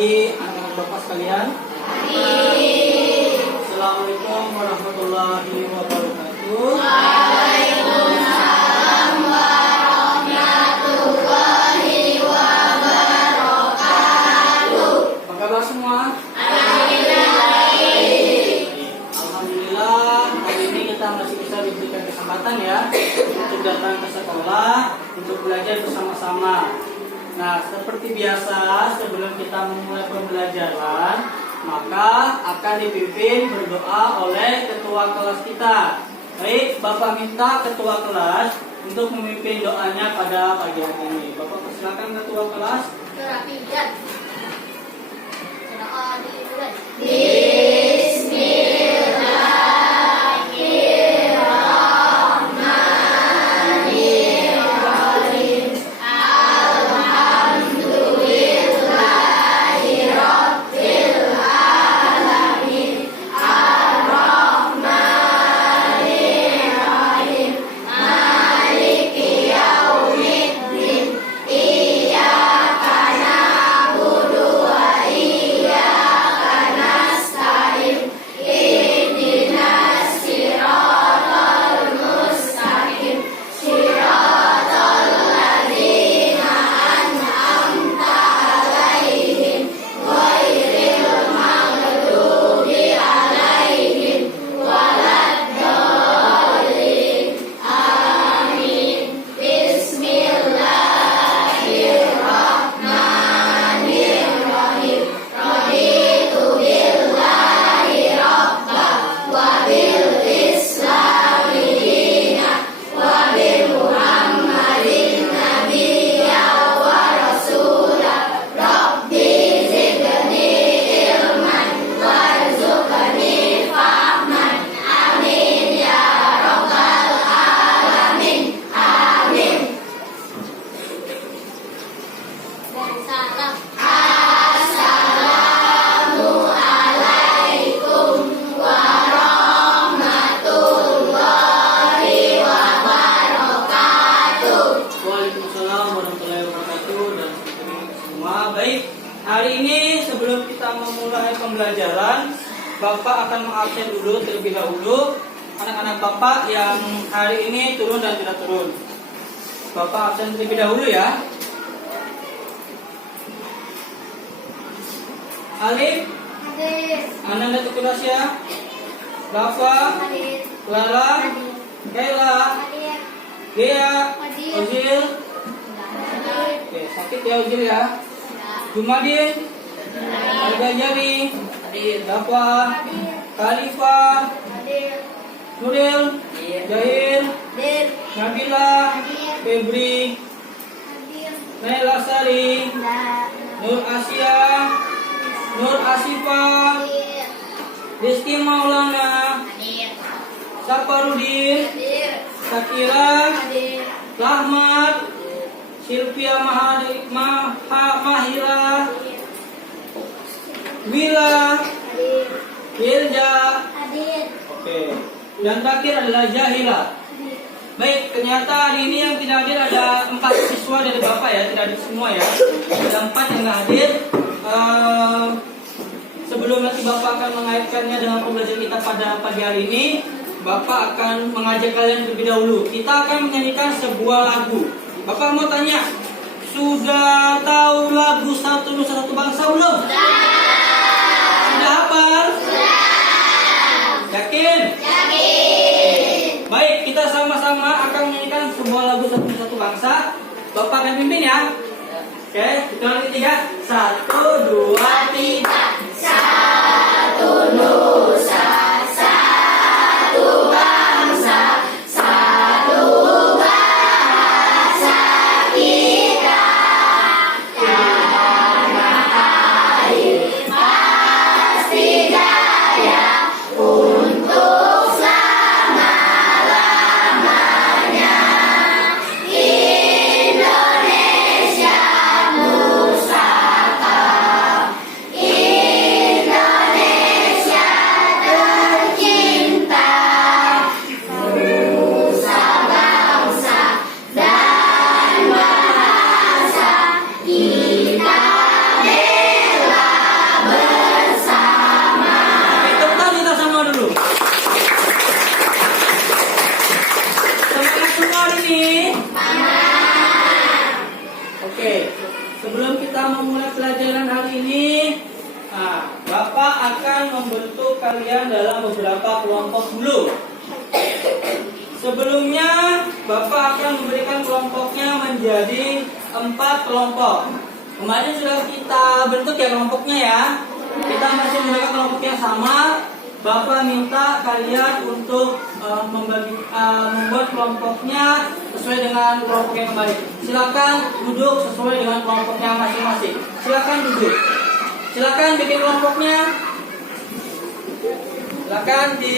pagi anak Bapak sekalian. Assalamualaikum warahmatullahi wabarakatuh. Waalaikumsalam warahmatullahi wabarakatuh. Apa kabar semua? Alhamdulillah, hari ini kita masih bisa diberikan kesempatan ya untuk datang ke sekolah untuk belajar bersama-sama. Nah, seperti biasa, sebelum kita memulai pembelajaran, maka akan dipimpin berdoa oleh ketua kelas kita. Baik, Bapak minta ketua kelas untuk memimpin doanya pada pagi hari ini. Bapak persilakan ketua kelas. Kerapian. Doa dimulai. Baik, hari ini sebelum kita memulai pembelajaran, Bapak akan mengabsen dulu terlebih dahulu anak-anak Bapak yang hari ini turun dan tidak turun. Bapak absen terlebih dahulu ya. Alif, Ananda Tukulasya, Rafa, Lala, Kayla, Gea, Ozil. Oke, sakit ya Ozil ya. Jumadin, Al-Gajari, Dafa, Khalifah, Nuril, Jahil, Nabila, Febri, Naila Sari, Nur Asia, Nur Asifah, Rizky Maulana, Saparudin, Sakira, Rahmat, Silvia Mahira, Wila, Hilja. Oke. Dan terakhir adalah Jahila. Baik, ternyata hari ini yang tidak hadir ada 4 siswa dari Bapak ya, tidak hadir semua ya. Ada 4 yang tidak hadir. Sebelum nanti Bapak akan mengaitkannya dengan pembelajaran kita pada pagi hari ini, Bapak akan mengajak kalian terlebih dahulu. Kita akan menyanyikan sebuah lagu. Bapak mau tanya, sudah tahu lagu Satu Nusa Satu Bangsa belum? Sudah hafal? Yakin? Baik, kita sama-sama akan menyanyikan sebuah lagu Satu Nusa Satu Bangsa. Bapak akan pimpin ya. Oke, kita lanjut 3. 1, 2, 3. Satu Nusa, satu bangsa, satu bahasa kita. Tanah air pasti jaya untuk selama-lamanya. Indonesia Nusantara, Indonesia ini? Oke, sebelum kita memulai pelajaran hari ini, Bapak akan membentuk kalian dalam beberapa kelompok dulu. Sebelumnya, Bapak akan memberikan kelompoknya menjadi 4 kelompok. Kemarin sudah kita bentuk ya kelompoknya ya. Kita masih menggunakan kelompok yang sama. Bapak minta kalian untuk membuat kelompoknya sesuai dengan kelompok yang kemarin. Silakan duduk sesuai dengan kelompoknya masing-masing. Silakan duduk. Silakan bikin kelompoknya. Silakan di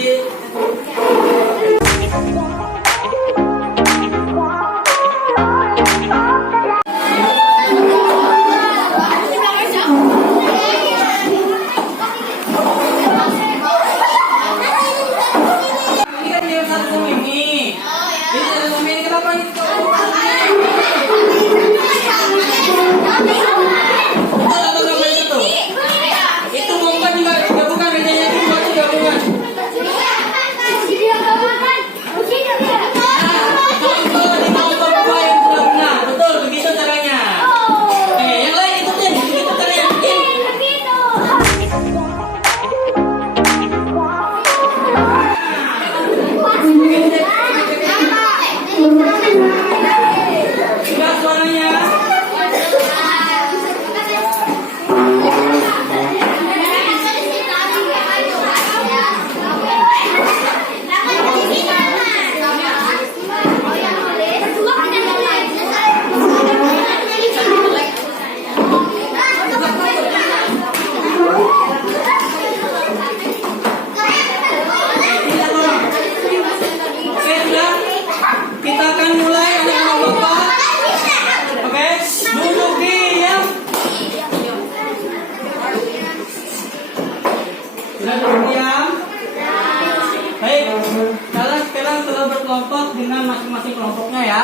dengan masing-masing kelompoknya ya.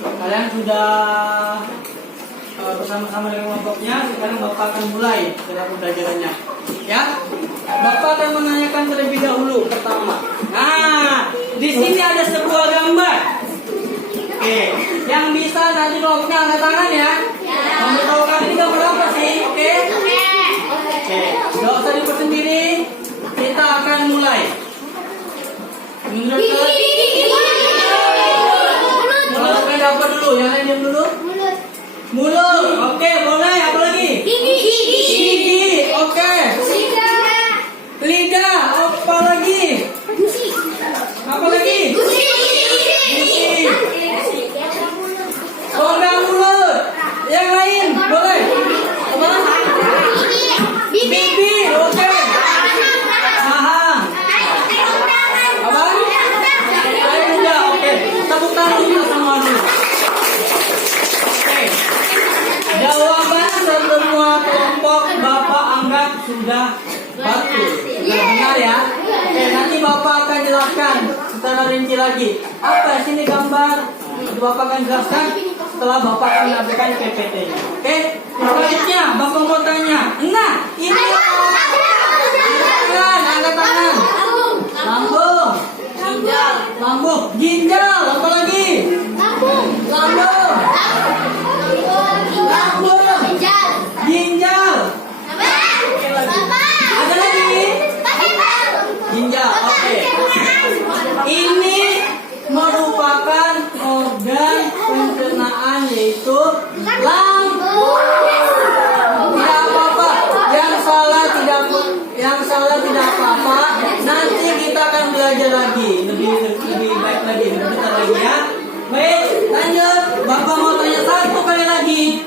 Kalian sudah bersama-sama dengan kelompoknya. Sekarang Bapak akan mulai dalam pembelajarannya. Ya, Bapak akan menanyakan terlebih dahulu pertama. Nah, di sini ada sebuah gambar. Oke, yang bisa nanti kelompoknya angkat tangan ya. Memberitahukan ini gambar apa sih? Oke. Oke, nggak usah dipersendiri. Kita akan mulai. Mulai apa dulu? Yang lain diam dulu. Mulut. Oke, boleh. Apa lagi? Gigi. Oke. Lidah. Apa lagi? Apa lagi? Gusi. Rongga mulut. Yang lain boleh. Apa? Bibir. Oke. Tepuk tangan kita semua dulu. Oke. Jawaban semua kelompok Bapak anggap sudah bagus. Sudah benar ya. Oke, nanti Bapak akan jelaskan secara rinci lagi. Apa sini gambar? Bapak akan jelaskan setelah Bapak akan menyampaikan PPT-nya. Oke. Selanjutnya Bapak mau tanya. Nah, ini angkat tangan. Lambung. Ginjal, apa lagi? Lambung. Ginjal. Ada lagi? Ginjal. Oke. Ini merupakan organ pencernaan yaitu lambung. Tidak apa-apa. Yang salah tidak apa-apa. Nanti kita akan belajar lagi lebih baik lagi, lebih bentar lagi ya. Baik, lanjut. Bapak mau tanya satu kali lagi.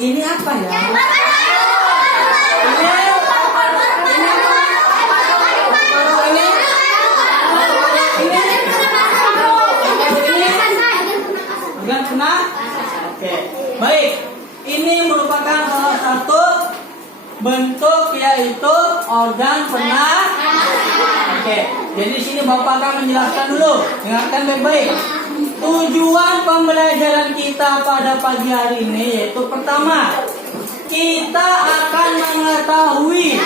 Ini apa ya? Organ penah? Oke. Baik. Ini merupakan salah satu bentuk yaitu organ penah. Oke. Jadi di sini Bapak akan menjelaskan dulu. Dengarkan baik-baik. Tujuan pembelajaran kita pada pagi hari ini yaitu pertama, kita akan mengetahui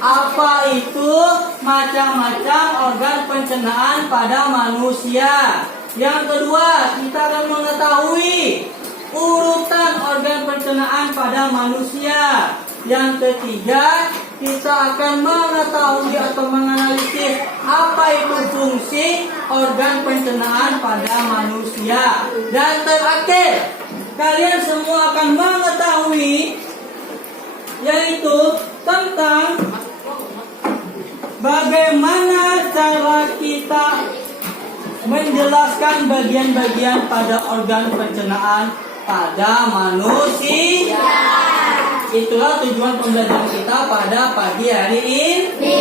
apa itu macam-macam organ pencernaan pada manusia. Yang kedua, kita akan mengetahui urutan organ pencernaan pada manusia. Yang ketiga, kita akan mengetahui atau menganalisis apa itu fungsi organ pencernaan pada manusia. Dan terakhir, kalian semua akan mengetahui yaitu tentang bagaimana cara kita menjelaskan bagian-bagian pada organ pencernaan pada manusia. Itulah tujuan pembelajaran kita pada pagi hari ini.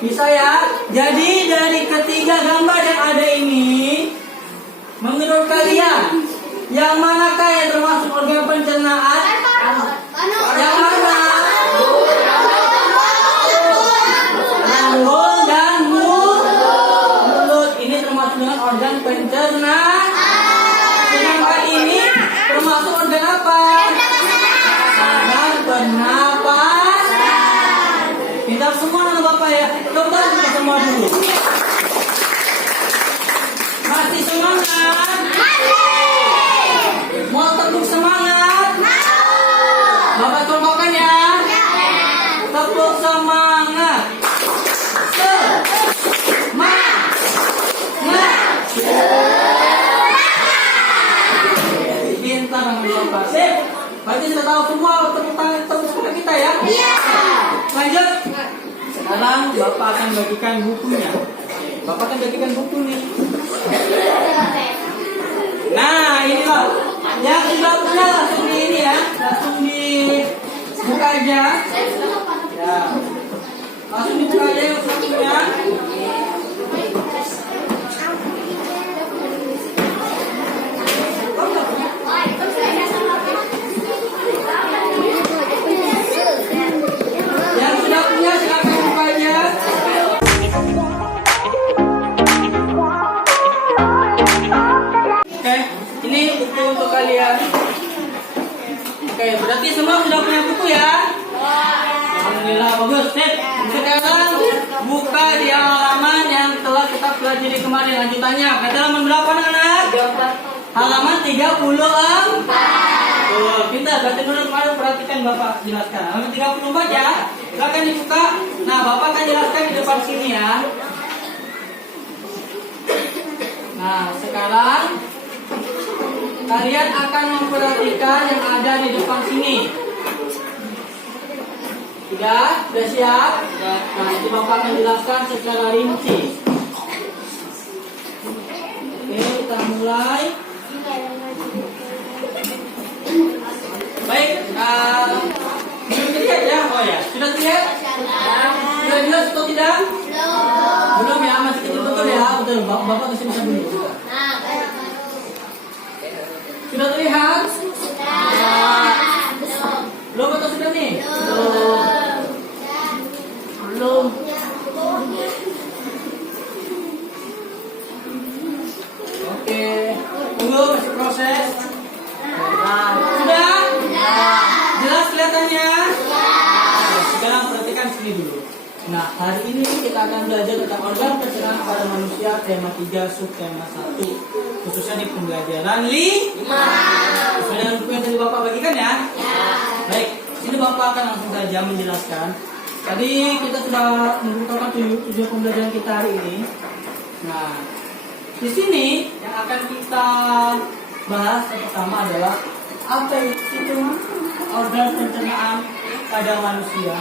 Bisa ya? Jadi dari ketiga gambar yang ada ini, menurut kalian yang manakah yang termasuk organ pencernaan? Yang mana? Lambung dan mulut. Ini termasuk dengan organ pencernaan. Sedangkan ini termasuk organ apa? Organ pernapasan. Pintar semua nama Bapak ya. Coba kita semua dulu. Masih semangat? Mau tepuk semangat? Bapak contohkan ya. Tepuk semangat. Pintar nama Bapak. Sip. Berarti sudah tahu semua tepuk semangat kita ya? Iya. Lanjut. Sekarang Bapak akan bagikan bukunya. Bapak akan bagikan buku nih. Nah, inilah yang sudah punya langsung di ini ya, langsung dibuka aja. Ya, langsung dibuka aja yang sudah punya. Yang sudah punya silakan buka aja. Oke, ini buku untuk kalian. Oke, berarti semua sudah punya buku ya? Alhamdulillah, bagus. Sip. Sekarang buka di halaman yang telah kita pelajari kemarin lanjutannya. Kata halaman berapa anak? Halaman 34. Oh, pintar. Berarti menurut kemarin perhatikan Bapak jelaskan. Halaman 34 ya. Silakan dibuka. Nah, Bapak akan jelaskan di depan sini ya. Nah, sekarang kalian akan memperhatikan yang ada di depan sini. Sudah siap? Nah, itu Bapak akan jelaskan secara rinci. Oke, kita mulai. Baik, belum terlihat ya? Oh ya, sudah terlihat? Sudah jelas atau tidak? Belum ya, masih kecil betul ya? Betul, Bapak kesini dulu. Sudah terlihat? Belum atau sudah nih? Belum. Oke, tunggu masih proses. Nah, sudah? Jelas kelihatannya? Sekarang perhatikan sini dulu. Nah, hari ini kita akan belajar tentang organ pencernaan pada manusia, tema 3, subtema 1, khususnya di pembelajaran 5. Sesuai dengan buku yang tadi Bapak bagikan ya? Baik, ini Bapak akan langsung saja menjelaskan. Tadi kita sudah membuka tujuan pembelajaran kita hari ini. Nah, di sini yang akan kita bahas yang pertama adalah apa itu organ pencernaan pada manusia.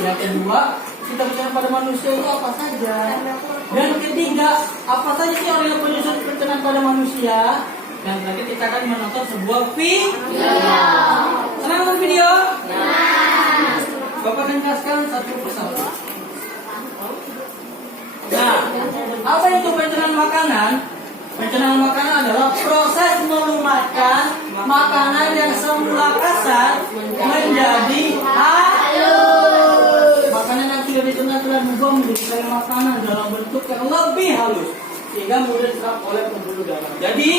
Yang kedua, kita bicara pada manusia itu apa saja. Dan ketiga, apa saja sih organ pencernaan pada manusia. Dan terakhir kita akan menonton sebuah video. Senang nonton video? Bapak akan jelaskan satu persatu. Nah, apa itu pencernaan makanan? Pencernaan makanan adalah proses melumatkan makanan yang semula kasar menjadi halus. Makanan yang sudah dicerna telah berubah menjadi makanan dalam bentuk yang lebih halus sehingga mudah diserap oleh pembuluh darah. Jadi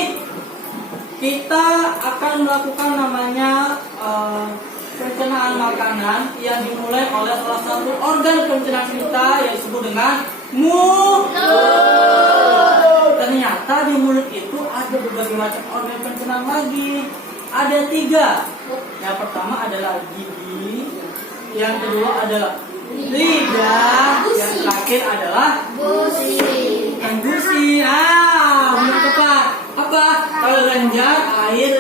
kita akan melakukan namanya pencernaan makanan yang dimulai oleh salah satu organ pencernaan kita yang disebut dengan mulut. Ternyata ternyata di mulut itu ada berbagai macam organ pencernaan lagi. Ada 3. Yang pertama adalah gigi, yang kedua adalah lidah, yang terakhir adalah Gusi. gusi. Belum tepat. Apa? Kalau ganjar air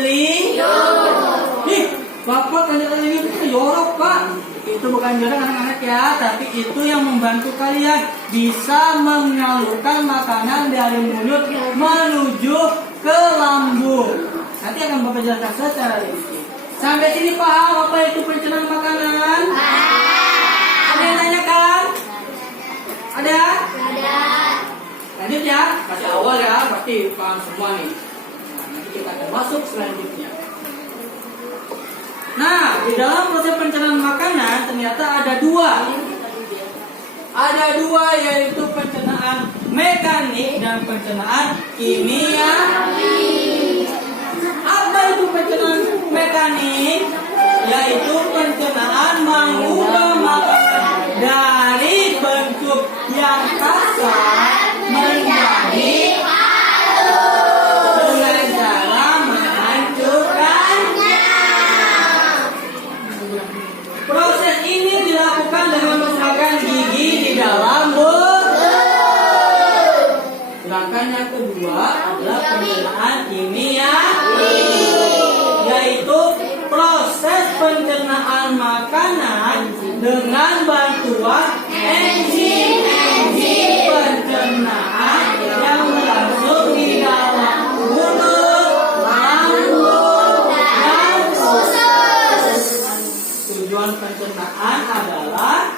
Bapak ganjar air itu jorok, Pak. Itu bukan jorok anak-anak ya, tapi itu yang membantu kalian bisa menyalurkan makanan dari mulut menuju ke lambung. Nanti akan Bapak jelaskan secara rinci. Sampai sini paham apa itu pencernaan makanan? Ada yang tanyakan? Ada? Ada. Lanjut ya, masih awal ya, pasti paham semua nih. Nah, nanti kita akan masuk selanjutnya. Nah, di dalam proses pencernaan makanan ternyata ada 2. Ada 2, yaitu pencernaan mekanik dan pencernaan kimia. Apa itu pencernaan mekanik? Yaitu pencernaan mengubah makanan dari bentuk yang kasar menjadi dengan cara menghancurkannya. Proses ini dilakukan dengan menggunakan gigi di dalam mulut. Sedangkan yang kedua adalah pencernaan kimia, yaitu proses pencernaan makanan dengan bantuan enzim pencernaan yang berlangsung di dalam mulut, lambung, dan usus. Tujuan pencernaan adalah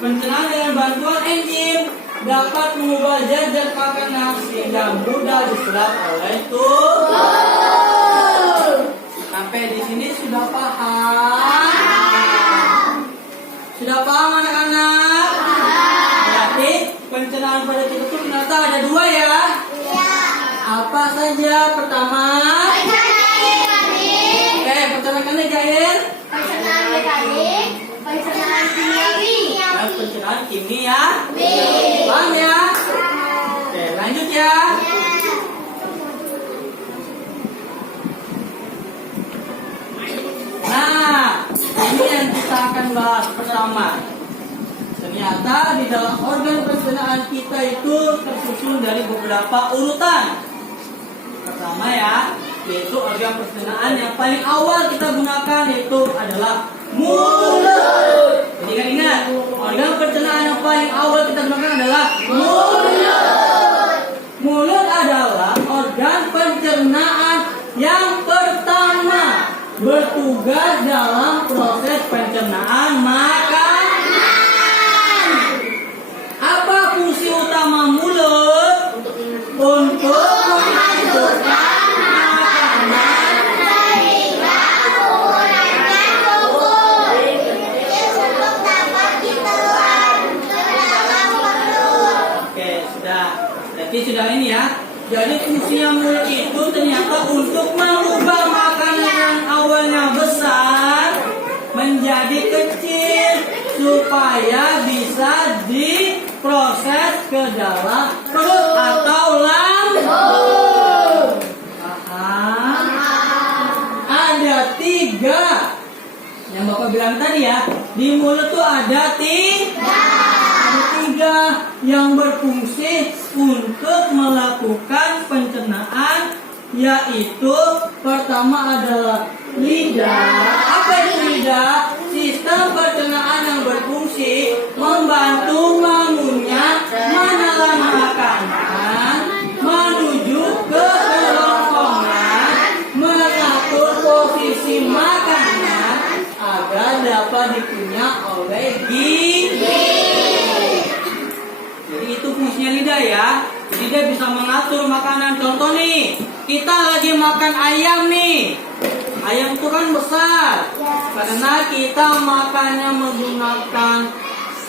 pencernaan dengan bantuan enzim dapat mengubah zat-zat makanan sehingga mudah diserap oleh tubuh. Sampai di sini sudah paham? Sudah paham anak-anak? Berarti pencernaan pada kita itu ternyata ada 2 ya? Apa saja? Pertama, pencernaan mekanik Jair. Pencernaan mekanik, pencernaan kimiawi. Dan pencernaan kimia. Paham ya? Oke, lanjut ya. Nah, ini yang kita akan bahas pertama. Ternyata di dalam organ pencernaan kita itu tersusun dari beberapa urutan. Pertama ya, yaitu organ pencernaan yang paling awal kita gunakan yaitu adalah mulut. Jadi kan ingat, organ pencernaan yang paling awal kita gunakan adalah mulut. Mulut adalah organ pencernaan yang pertama bertugas dalam proses pencernaan makanan. Apa fungsi utama mulut? Untuk menghancurkan makanan Sehingga mengurangkan bubur untuk dapat ditelan ke dalam perut. Oke, sudah. Berarti sudah ini ya. Jadi fungsinya mulut itu ternyata untuk mengubah makanan yang awalnya besar menjadi kecil supaya bisa diproses ke dalam perut atau lambung. Paham? Ada 3 yang Bapak bilang tadi ya. Di mulut tuh ada 3 yang berfungsi untuk melakukan pencernaan, yaitu pertama adalah lidah. Apa itu lidah? Sistem pencernaan yang berfungsi membantu mengunyah, menelan makanan menuju ke kerongkongan, mengatur posisi makanan agar dapat dikunyah oleh gigi. Jadi itu fungsinya lidah ya. Jadi dia bisa mengatur makanan. Contoh nih, kita lagi makan ayam nih. Ayam itu kan besar karena kita makannya menggunakan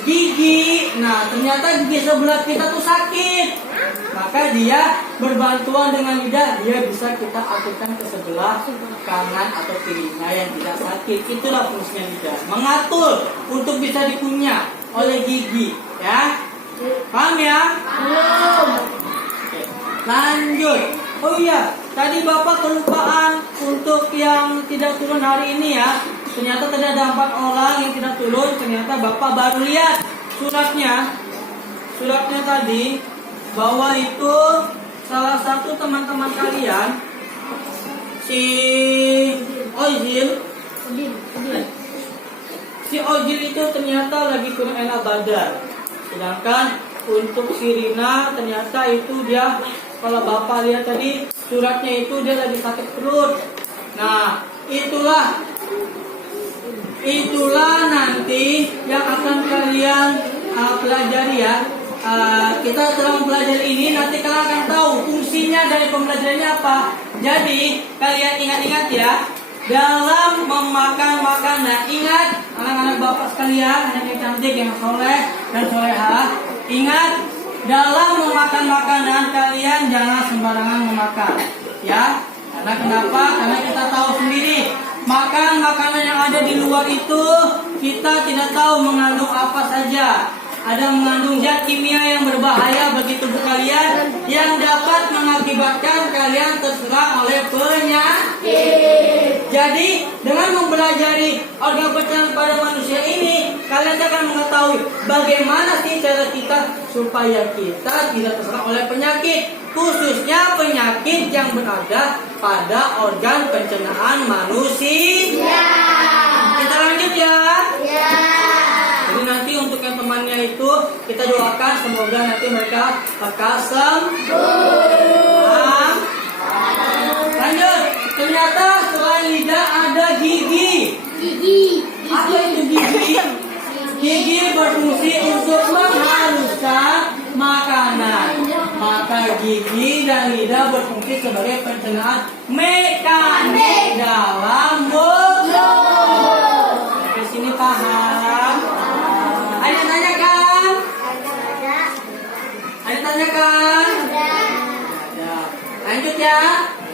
gigi. Nah, ternyata gigi sebelah kita tuh sakit. Maka dia berbantuan dengan lidah, dia bisa kita aturkan ke sebelah kanan atau kirinya yang tidak sakit. Itulah fungsinya lidah, mengatur untuk bisa dikunyah oleh gigi, ya. Paham ya? Belum. Oke. Lanjut. Oh iya, tadi Bapak kelupaan untuk yang tidak turun hari ini ya. Ternyata tadi ada 4 orang yang tidak turun. Ternyata Bapak baru lihat suratnya. Suratnya tadi bahwa itu salah satu teman-teman kalian, si Ojil. Si Ojil itu ternyata lagi kurang enak badan. Sedangkan untuk si Rina ternyata itu dia, kalau Bapak lihat tadi suratnya itu dia lagi sakit perut. Nah, itulah nanti yang akan kalian pelajari ya. Kita setelah mempelajari ini nanti kalian akan tahu fungsinya dari pembelajarannya apa. Jadi kalian ingat-ingat ya, dalam memakan makanan, ingat anak-anak Bapak sekalian, anak yang cantik, yang soleh dan solehah, ingat dalam memakan makanan kalian jangan sembarangan memakan ya. Karena kenapa? Karena kita tahu sendiri makan makanan yang ada di luar itu kita tidak tahu mengandung apa saja. Ada mengandung zat kimia yang berbahaya bagi tubuh kalian yang dapat mengakibatkan kalian terserang oleh penyakit. Jadi dengan mempelajari organ pencernaan pada manusia ini, kalian akan mengetahui bagaimana sih cara kita supaya kita tidak terserang oleh penyakit, khususnya penyakit yang berada pada organ pencernaan manusia. Kita lanjut ya. Jadi nanti untuk yang temannya itu kita doakan semoga nanti mereka lekas sembuh. Lanjut. Ternyata selain lidah ada gigi. Apa itu gigi? Gigi berfungsi untuk menghaluskan makanan. Maka gigi dan lidah berfungsi sebagai pencernaan mekanik dalam mulut. Sampai sini paham? Ada tanyakan? Ada tanyakan? Ada. Lanjut ya.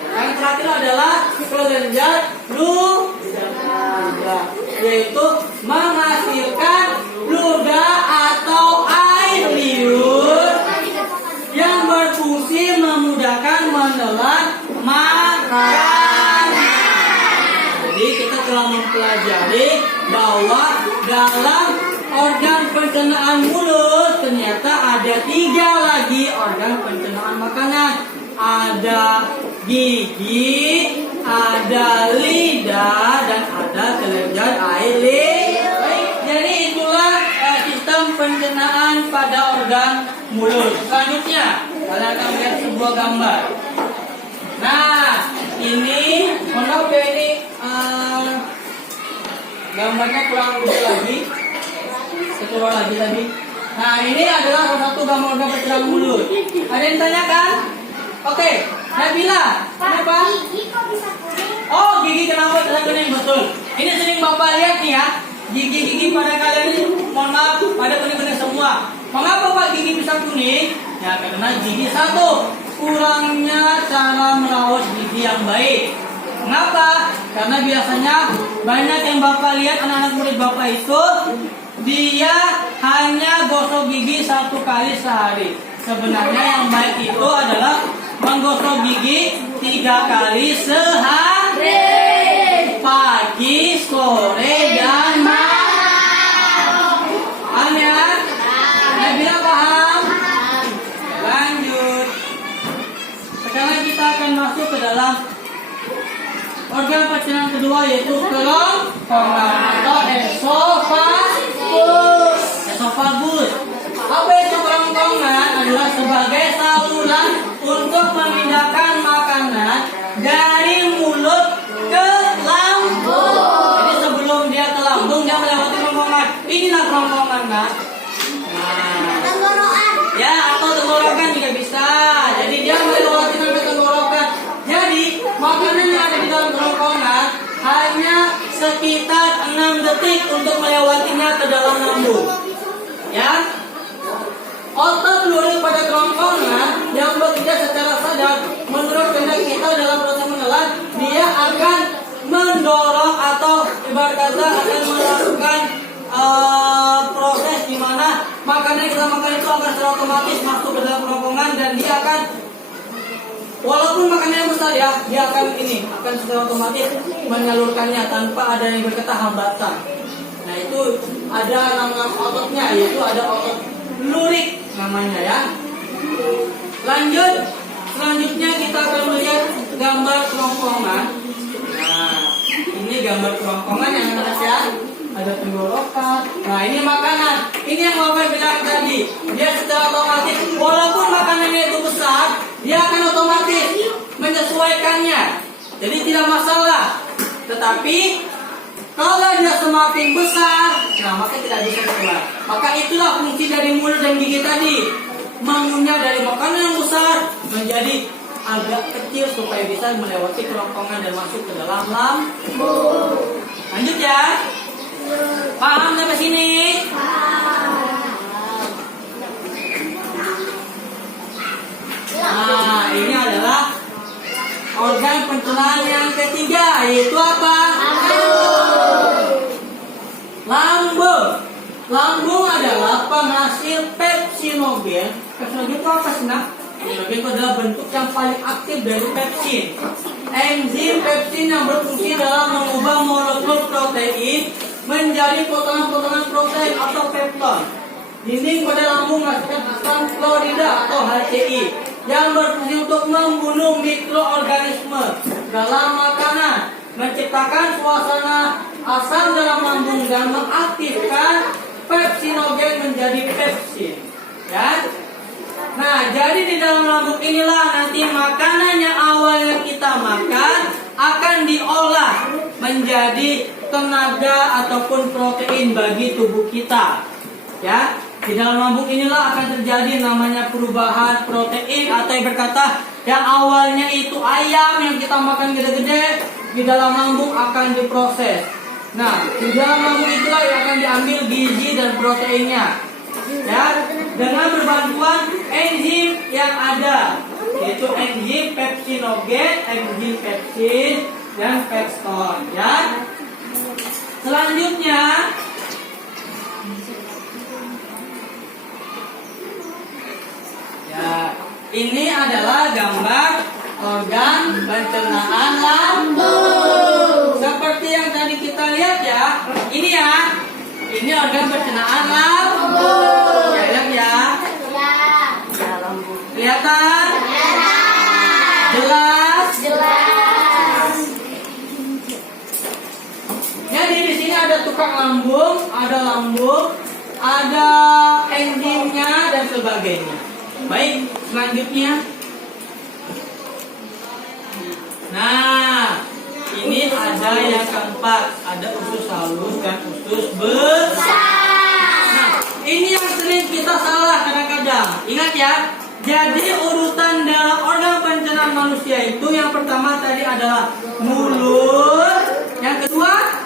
Yang terakhir adalah kelenjar ludah, yaitu menghasilkan ludah atau air liur yang berfungsi memudahkan menelan makanan. Jadi kita telah mempelajari bahwa dalam organ pencernaan mulut ternyata ada 3 lagi organ pencernaan makanan. Ada gigi, ada lidah, dan ada kelenjar air liur. Jadi itulah sistem pencernaan pada organ mulut. Selanjutnya kalian akan melihat sebuah gambar. Nah, ini mohon ya, ini gambarnya kurang lucu lagi. Keluar lagi tadi. Nah, ini adalah salah satu gambar organ pencernaan mulut. Ada yang tanyakan? Oke, Nabila, kenapa? Gigi kok bisa kuning? Oh, gigi kenapa bisa kuning? Betul. Ini sering Bapak lihat nih ya. Gigi-gigi pada kalian ini, mohon maaf, pada kuning-kuning semua. Mengapa Pak gigi bisa kuning? Ya, karena gigi satu, kurangnya cara merawat gigi yang baik. Kenapa? Karena biasanya banyak yang Bapak lihat anak-anak murid Bapak itu dia hanya gosok gigi 1 kali sehari. Sebenarnya yang baik itu adalah menggosok gigi 3 kali sehari, pagi, sore, dan malam. Paham ya? Nabila paham? Lanjut. Sekarang kita akan masuk ke dalam organ pencernaan kedua, yaitu kerongkongan atau esofagus. Esofagus. Apa itu kerongkongan? Adalah sebagai saluran untuk memindahkan makanan dari mulut ke lambung. Jadi sebelum dia ke lambung, dia melewati kerongkongan. Inilah kerongkongan, nah. Tenggorokan. Ya, atau tenggorokan juga bisa. Jadi dia melewati sampai tenggorokan. Jadi makanan yang ada di dalam kerongkongan hanya sekitar 6 detik untuk melewatinya ke dalam lambung. Ya. Otot lurik pada kerongkongan yang bekerja secara sadar menurut kehendak kita dalam proses menelan, dia akan mendorong atau ibarat kata akan melakukan proses di mana makanan yang kita makan itu akan secara otomatis masuk ke dalam kerongkongan dan dia akan walaupun makanannya besar ya, dia akan secara otomatis menyalurkannya tanpa ada yang berkata hambatan. Nah itu ada nama ototnya, yaitu ada otot lurik namanya ya. Lanjut, selanjutnya kita akan melihat gambar kerongkongan. Nah ini gambar kerongkongan yang atas ya. Ada tenggorokan. Nah ini makanan. Ini yang Bapak bilang tadi. Dia secara otomatis, walaupun makanannya itu besar, dia akan otomatis menyesuaikannya. Jadi tidak masalah. Tetapi kalau dia semakin besar, nah maka tidak bisa keluar. Maka itulah fungsi dari mulut dan gigi tadi, mengunyah dari makanan yang besar menjadi agak kecil supaya bisa melewati kerongkongan dan masuk ke dalam lambung. Lanjut ya. Paham sampai sini? Nah, ini adalah organ pencernaan yang ketiga, yaitu apa? Lambung. Lambung adalah penghasil pepsinogen. Pepsinogen itu apa sih, Nak? Pepsinogen itu adalah bentuk yang paling aktif dari pepsin. Enzim pepsin yang berfungsi dalam mengubah molekul protein menjadi potongan-potongan protein atau pepton. Dinding pada lambung menghasilkan asam klorida atau HCl yang berfungsi untuk membunuh mikroorganisme dalam makanan, menciptakan suasana asam dalam lambung dan mengaktifkan pepsinogen menjadi pepsin. Ya. Nah, jadi di dalam lambung inilah nanti makanan yang awalnya kita makan akan diolah menjadi tenaga ataupun protein bagi tubuh kita. Ya, di dalam lambung inilah akan terjadi namanya perubahan protein, atau yang berkata yang awalnya itu ayam yang kita makan gede-gede, di dalam lambung akan diproses. Nah, di dalam lambung itulah yang akan diambil gizi dan proteinnya. Ya, dengan berbantuan enzim yang ada, yaitu enzim pepsinogen, enzim pepsin dan pepston. Ya. Selanjutnya ya, ini adalah gambar organ pencernaan lambung. Seperti yang tadi kita lihat ya. Ini ya. Ini organ pencernaan lambung. Ya, lihat ya. Kelihatan? Jelas? Jadi di sini ada tukang lambung, ada enzimnya dan sebagainya. Baik, selanjutnya. Nah, ini ada yang keempat, ada usus halus dan usus besar. Nah, ini yang sering kita salah kadang-kadang. Ingat ya. Jadi urutan dalam organ pencernaan manusia itu yang pertama tadi adalah mulut, yang kedua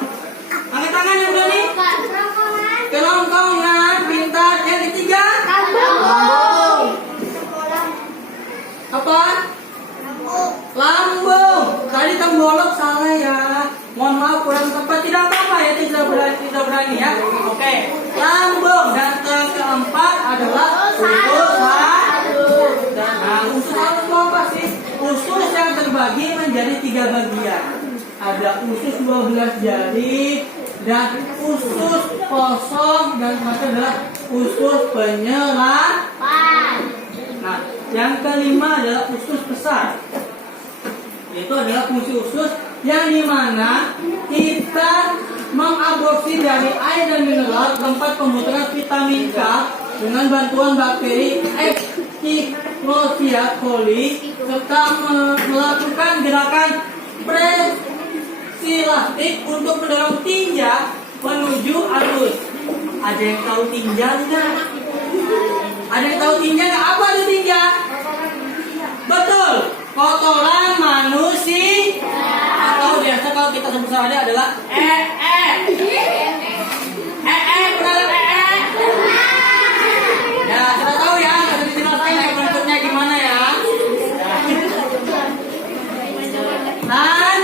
angkat tangan yang berani, kerongkongan, pintar, yang ketiga apa? Lambung. Tadi tembolok salah ya. Mohon maaf kurang tepat, tidak apa-apa ya, tidak berani ya. Oke. Lambung dan yang keempat adalah usus halus. Nah, usus halus itu apa sih? Usus yang terbagi menjadi 3 bagian. Ada usus 12 jari dan usus kosong dan satu adalah usus penyerapan. Nah, yang kelima adalah usus besar. Itu adalah fungsi usus yang dimana kita mengaborsi dari air dan mineral tempat pembutuhan vitamin K dengan bantuan bakteri Escherichia coli serta melakukan gerakan presilastik untuk mendorong tinja menuju anus. Ada yang tahu tinja enggak? Ada yang tahu tinja enggak? Apa itu tinja? Betul, kotoran manusia. Atau biasa kalau kita sebut saja adalah benar ya, sudah tahu ya, sudah dijelaskan ya bentuknya gimana ya. Dan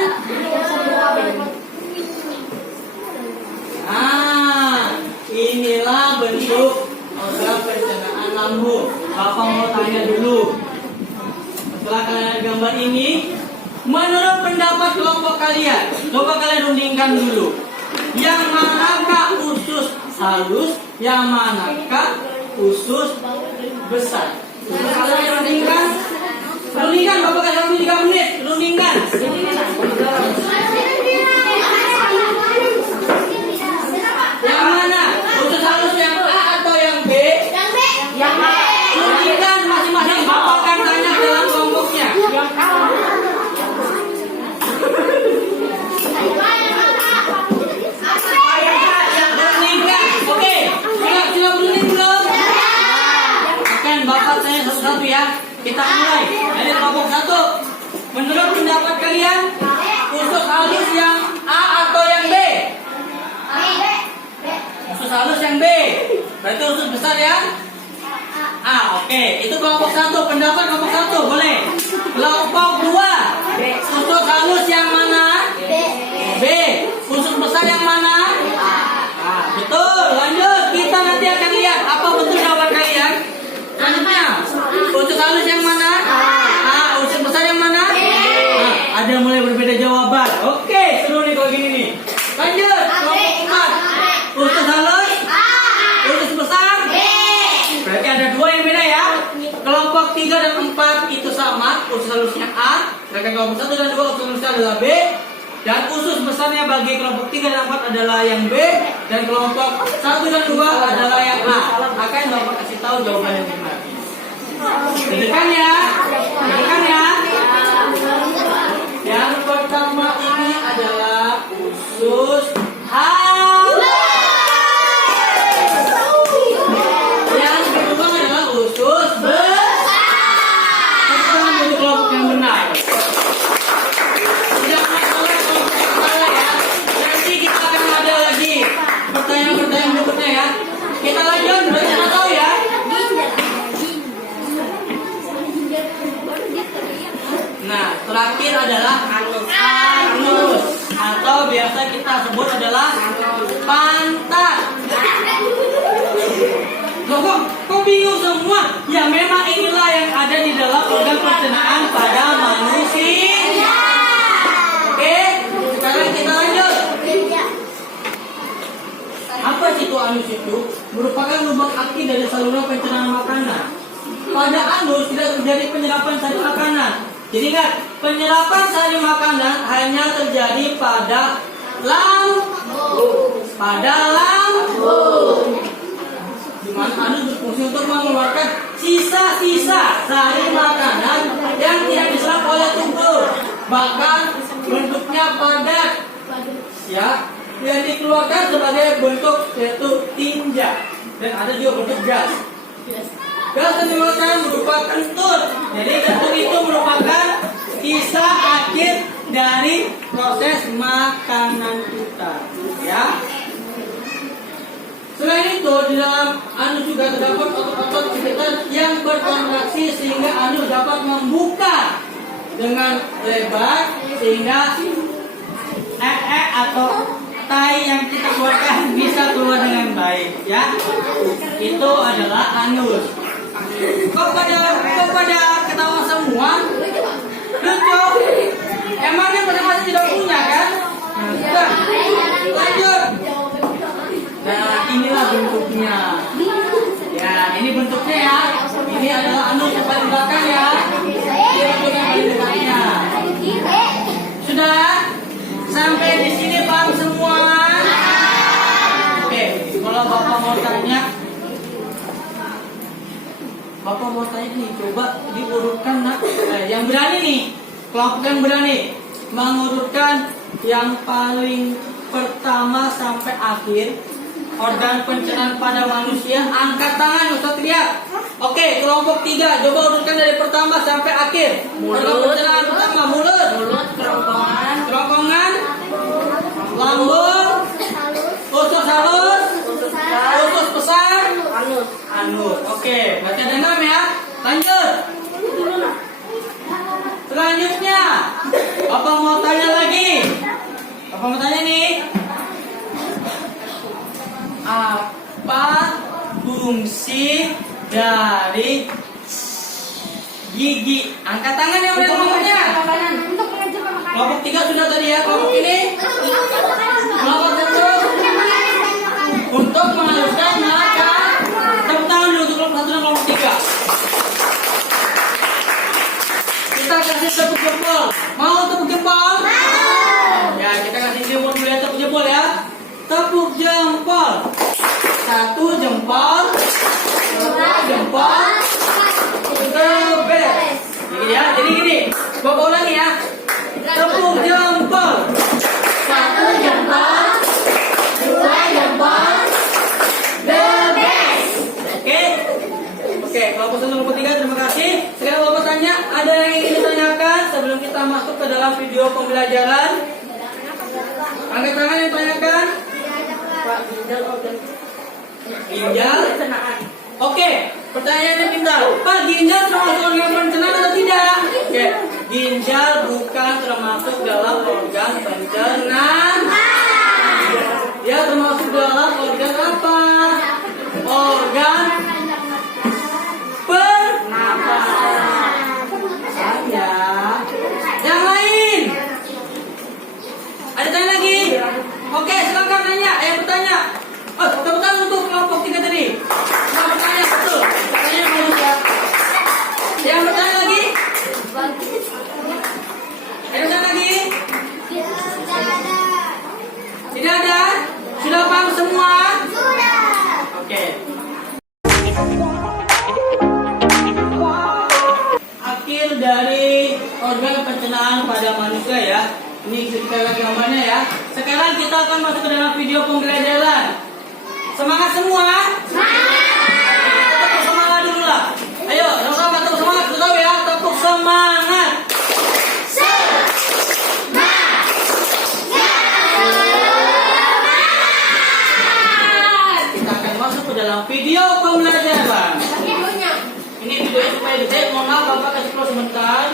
inilah bentuk organ pencernaan lambung. Bapak mau tanya dulu. Setelah kalian gambar Menurut pendapat kelompok kalian, coba kalian rundingkan dulu. Yang manakah usus halus, yang manakah usus besar? Coba kalian rundingkan. Rundingkan, Bapak kasih waktu 3 menit. Rundingkan. Yang mana? Usus halus yang A atau yang B? Yang B. Rundingkan masing-masing. Bapak akan tanya dalam kelompoknya. Rundingkan. Oke. Sudah berunding belum? Akan Bapak tanya satu-satu ya. Kita mulai dari kelompok 1. Menurut pendapat kalian, usus halus yang A atau yang B? Usus halus yang B. Berarti usus besar yang A. Oke, itu kelompok 1. Pendapat kelompok 1 boleh. Kelompok 2. Usus halus yang mana? B. Usus besar yang mana? A. Betul. Lanjut. Kita nanti akan lihat apa betul jawaban kalian. Selanjutnya, usus halus yang mana? A. Usus besar yang mana? Ada mulai berbeda jawaban. Oke, seru nih kalau gini nih. Lanjut. Kelompok 4. Usus halus? Usus besar? Berarti ada 2 yang beda ya. Kelompok 3 dan 4 itu sama. Usus halusnya A. Sedangkan kelompok 1 dan 2 usus halusnya adalah B. Dan usus besarnya bagi kelompok 3 dan 4 adalah yang B. Dan kelompok 1 dan 2 adalah yang A. Akan Bapak kasih tahu jawabannya gimana. Dengarkan ya. Dengarkan ya. Yang pertama ini adalah usus halus. Yang kedua adalah usus besar. Kita menjadi kelompok yang benar. Tidak masalah kelompok salah ya. Nanti kita akan ada lagi pertanyaan-pertanyaan berikutnya ya. Kita lanjut, berarti kita tahu ya. Nah, terakhir adalah anus atau biasa kita sebut adalah pantat. Loh, kok bingung semua? Ya memang inilah yang ada di dalam organ pencernaan pada manusia. Oke, sekarang kita lanjut. Apa sih itu anus itu? Merupakan lubang aktif dari saluran pencernaan makanan. Pada anus tidak terjadi penyerapan sari makanan. Jadi ingat, penyerapan sari makanan hanya terjadi pada lambung. Di mana anus berfungsi untuk mengeluarkan sisa-sisa sari makanan yang tidak diserap oleh tubuh. Bahkan bentuknya padat. Ya, yang dikeluarkan sebagai bentuk yaitu tinja dan ada juga bentuk gas. Gas yang dikeluarkan berupa kentut. Jadi kentut itu merupakan sisa akhir dari proses makanan kita. Ya. Selain itu di dalam anus juga terdapat otot-otot sekitar yang berkontraksi sehingga anus dapat membuka dengan lebar sehingga atau tai yang kita keluarkan bisa keluar dengan baik. Ya. Itu adalah anus. Kok pada ketawa semua? Lucu. Emangnya masing-masing tidak punya kan? Nah, lanjut. Nah, inilah bentuknya. Ya, ini bentuknya ya. Ini adalah anus yang paling belakang ya. Ini bentuk yang paling belakangnya. Sudah? Sampai di sini paham semua? Oke, kalau Bapak mau tanya, nih, coba diurutkan nak. Yang berani nih, kelompok yang berani mengurutkan yang paling pertama sampai akhir organ pencernaan pada manusia. Angkat tangan, Ustaz lihat. Oke, kelompok 3, coba urutkan dari pertama sampai akhir. Organ pencernaan pertama, mulut, kerongkongan, lambung, usus halus, usus besar, anus. Oke, berarti ada 6 ya. Lanjut. Selanjutnya, apa mau tanya lagi? Apa mau tanya nih? Apa fungsi dari gigi? Angkat tangan yang udah ngomongnya. Untuk mengecek tiga sudah tadi ya. Kelompok ini kelompok satu untuk menghaluskan mata. Tepuk tangan dulu untuk kelompok satu dan kelompok tiga. Kita kasih tepuk jempol. Mau tepuk jempol? Ya, kita kasih jempol dulu ya, tepuk jempol ya. Tepuk jempol. Satu jempol, dua jempol, the best. Jadi ya, jadi gini. Bapak ulangi ya. Tepuk jempol. Satu jempol, dua jempol, the best. Oke. Oke, kelompok satu kelompok tiga terima kasih. Sekarang Bapak tanya, ada yang ingin ditanyakan sebelum kita masuk ke dalam video pembelajaran? Angkat tangan yang tanyakan. Pak, ginjal organ. Ginjal? Oke, pertanyaannya pintar. Pak, ginjal termasuk organ pencernaan atau tidak? Oke, ginjal bukan termasuk dalam organ pencernaan. Dia termasuk dalam organ apa? Organ pernapasan. Ya. Yang lain? Ada tanya lagi? Oke, silakan nanya. Bertanya. Tepuk tangan untuk kelompok tiga tadi. Yang bertanya betul. Pertanyaan yang bagus ya. Yang bertanya lagi? Ada bertanya lagi? Tidak ada? Sudah paham semua? Sudah. Oke. Akhir dari organ pencernaan pada manusia ya. Ini kita lihat gambarnya ya. Sekarang kita akan masuk ke dalam video pembelajaran. Semangat semua. Tepuk semangat dulu lah. Ayo, sama-sama tepuk semangat. Sudah tahu ya, tepuk semangat. Kita akan masuk ke dalam video pembelajaran. Ini videonya supaya detail. Mohon maaf, Bapak kasih close sebentar.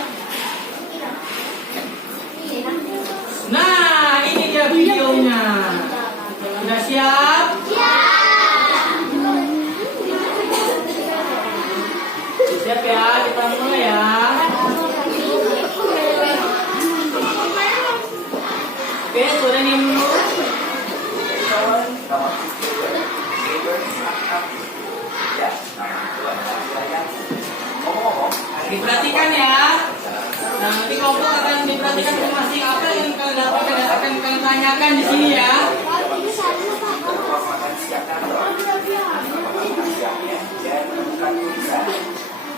Nah, ini dia videonya. Sudah siap? Siap ya, kita mulai ya. Oke, suaranya dulu. Diperhatikan ya. Nah, nanti kelompok akan diperhatikan masing-masing apa yang kalian dapatkan dan akan kalian tanyakan di sini ya.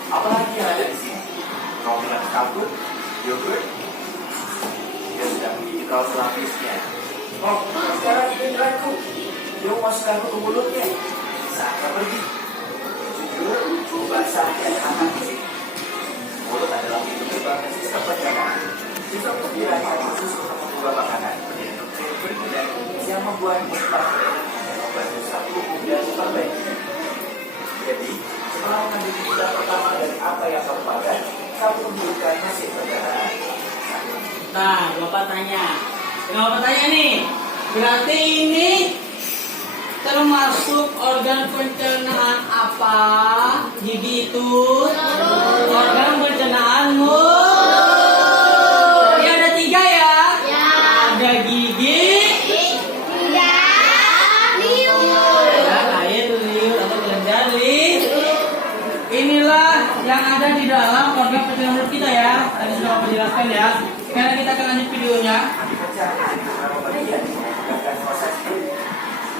Apalagi yang ada di sini? Kau bilang kabut, yogurt, dia sudah menggigit kaos lapisnya. Oh, sekarang pikiranku, dia masukkan ke mulutnya. Saatnya pergi. Jujur, coba saja akan di sini. Mulut adalah pintu gerbang sistem pencernaan. Sistem pembiayaan khusus untuk mengubah makanan menjadi nutrien berbeda yang membuat cepat dan membantu satu kemudian memperbaiki. Jadi, setelah mengambil kita pertama dari apa yang kamu makan, kamu memberikan hasil pencernaan. Nah, Bapak tanya. Bapak tanya nih, berarti ini termasuk organ pencernaan apa? Gigi itu organ pencernaan mulut. Jadi ada tiga ya? Ada gigi, dan air liur atau kelenjar liur. Inilah yang ada di dalam organ pencernaan mulut kita ya. Tadi sudah Bapak jelaskan ya. Sekarang kita akan lanjut videonya.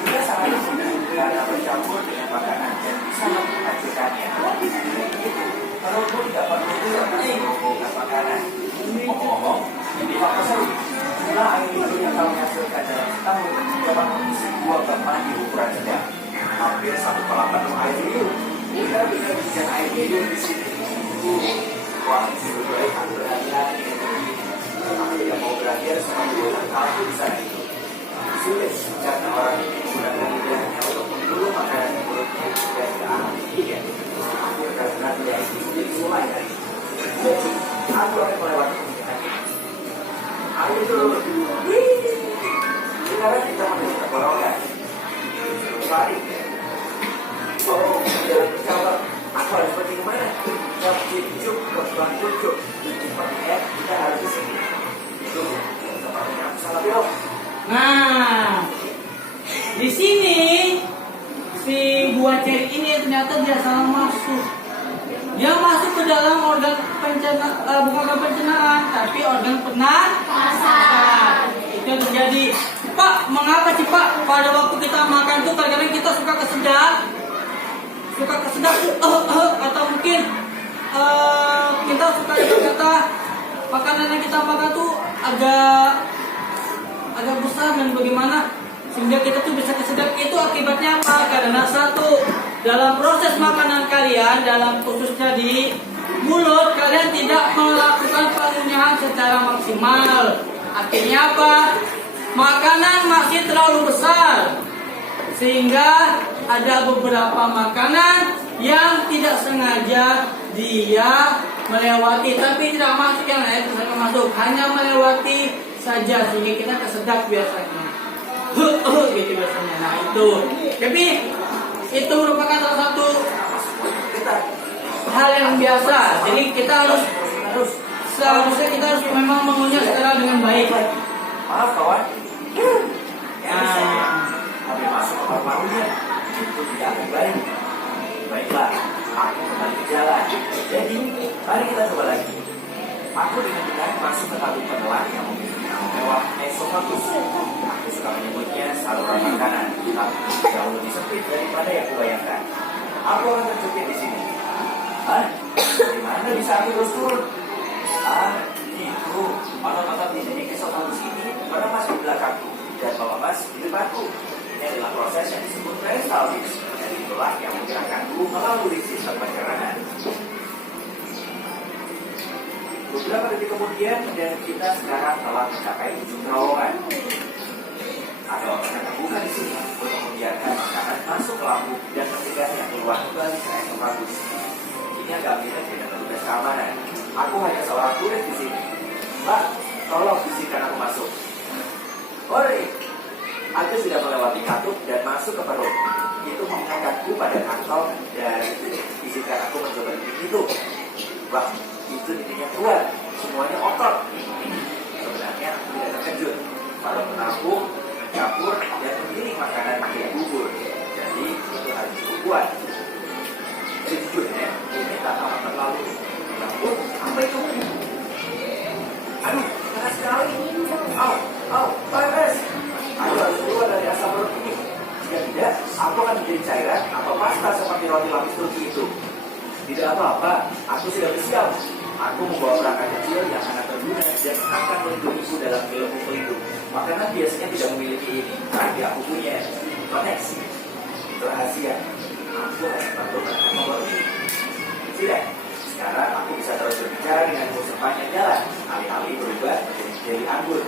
Kita sangat mudah karena bercampur dengan makanan dan bisa menghasilkannya. Walaupun tidak perlu menggunakan makanan. Ngomong-ngomong, di waktu seru, jumlah air liur yang kamu hasilkan dalam setahun dapat mengisi 2 bak mandi ukuran sedang. Hampir 1 penuh air liur. Kita bisa bikin air liur di sini. Wah, sudah berhati-hati. Aku tidak mau berakhir sama bulan aku di sana itu. Sulit karena orang ini menggunakan lidahnya untuk memburu makanan di mulutnya dan ke arah giginya. Karena dia itu jadi mulai dari itu. Jadi, aku akan melewati kemungkinan ini. Ayo dulu. Sekarang kita menuju ke golongan. Balik. Oh, jangan bercabar. Aku harus pergi kemana? Ke Cincuk, ke Bang Kucuk. Makanya kita harus ke sini. Itu ternyata dia salah masuk. Dia masuk ke dalam organ pencernaan, bukan organ pencernaan, tapi organ pernafasan. Itu yang terjadi. Pak, mengapa sih Pak pada waktu kita makan tuh kadang-kadang kita suka kesedak, atau mungkin kita suka kata makanan yang kita makan tuh agak besar dan bagaimana sehingga kita tuh bisa kesedap. Itu akibatnya apa? Karena satu, dalam proses makanan kalian, dalam khususnya di mulut, kalian tidak melakukan pengunyahan secara maksimal. Artinya apa? Makanan masih terlalu besar sehingga ada beberapa makanan yang tidak sengaja dia melewati, tapi tidak masuk yang lain, tidak masuk, hanya melewati saja sehingga kita kesedap biasanya. Gitu biasanya. Nah itu, tapi itu merupakan salah satu hal yang biasa. Jadi kita harus seharusnya kita harus memang mengunyah secara dengan baik. Maaf kawan. Habis masuk ke paru-parunya itu tidak akan baik. Baiklah, aku kembali ke jalan. Jadi, mari kita coba lagi. Aku dengan benar masuk ke tabung penelan yang memiliki nama mewah esofagus. Aku suka menyebutnya saluran makanan, tapi jauh lebih sempit daripada yang kubayangkan. Aku akan terjepit di sini. Di mana bisa aku terus turun? Itu otot-otot di sini esofagus ini pada masuk di belakangku dan bawa mas di depanku. Ini adalah proses yang disebut peristaltis. Dan itulah yang menggerakkanku melalui sistem pencernaan. Beberapa detik kemudian dan kita sekarang telah mencapai ujung terowongan. Ada orang yang terbuka di sini untuk membiarkan makanan masuk ke lambung dan mencegahnya keluar kembali ke esofagus. Ini agak mirip dengan petugas keamanan. Aku hanya seorang turis di sini. Mbak, tolong bisikan aku masuk. Ore, aku sudah melewati katup dan masuk ke perut. Itu mengangkatku pada kantong dan bisikan aku mencoba itu. Wah, itu dindingnya kuat, semuanya otot. Sebenarnya aku tidak terkejut. Kalau menampung, mencampur, dan menggiring makanan menjadi bubur. Jadi itu harus cukup kuat. Sejujurnya, ini tak amat terlalu. Namun, apa itu? Aduh, keras sekali. Panas. Aku harus keluar dari asam perut ini. Jika tidak, aku akan menjadi cairan atau pasta seperti roti lapis Turki itu. Tidak apa-apa, aku sudah bersiap. Aku membawa perangkat kecil yang sangat berguna dan akan melindungiku dalam gelembung pelindung. Makanan biasanya tidak memiliki ini, tapi aku punya. Koneksi. Itu rahasia. Aku harus bantu perangkat nomor ini. Sudah. Sekarang aku bisa terus berbicara denganmu sepanjang jalan. Alih-alih berubah menjadi anggur.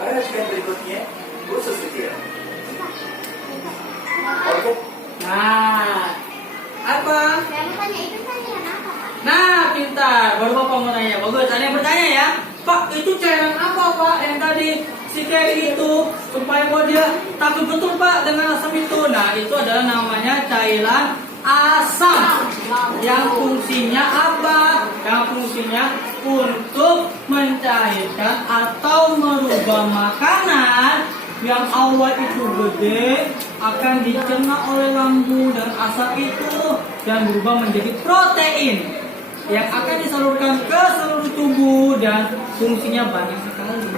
Perhatikan berikutnya, khusus kecil. Oke. Nah, apa? Saya mau tanya itu cairan apa, Pak? Nah, pintar. Baru Bapak mau tanya. Bagus. Ada yang bertanya ya? Pak, itu cairan apa Pak? Yang tadi si Kelly itu supaya kok dia takut betul Pak dengan asam itu. Nah, itu adalah namanya cairan asam. Yang fungsinya apa? Yang fungsinya untuk mencairkan atau merubah makanan yang awal itu gede akan dicerna oleh lambung dan asam itu dan berubah menjadi protein yang akan disalurkan ke seluruh tubuh dan fungsinya banyak sekali.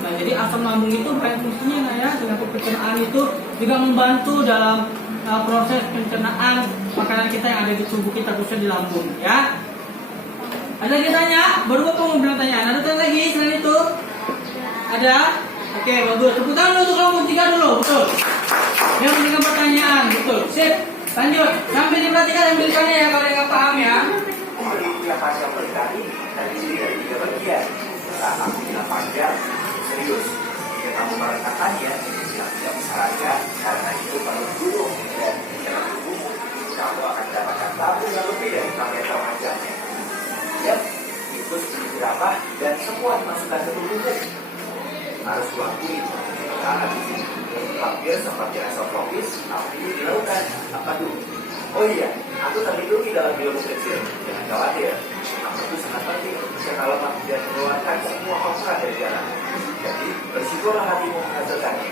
Nah, jadi asam lambung itu banyak fungsinya ya, dengan pencernaan itu juga membantu dalam proses pencernaan makanan kita yang ada di tubuh kita, khususnya di lambung ya. Ada lagi tanya? Baru Bapak mau bilang tanya. Ada tanya lagi selain itu? Ada? Oke, bagus. Tepuk tangan untuk kelompok 3 dulu, betul. Yang memberikan pertanyaan, betul. Sip, lanjut. Sambil diperhatikan sambil tanya ya kalau yang nggak paham ya. Yang panjang berkali dan disini dari 3 bagian. Saat aku bilang panjang, serius. Jika kamu merasakannya, yang tidak disarankan karena itu perlu dulu dan dalam tubuhmu. Kamu akan mendapatkan tabung yang lebih dari 6 meter panjangnya. Yap, itu seperti berapa dan semua dimasukkan ke tubuhmu. Harus diakui, karena di sini hampir seperti esofagis, tapi di lautan. Aduh, oh iya, aku terlindungi dalam gelembung kecil. Jangan khawatir, aku itu sangat penting karena lemak tidak mengeluarkan semua kotoran dari dalam. Jadi bersikolah hatimu menghasilkannya.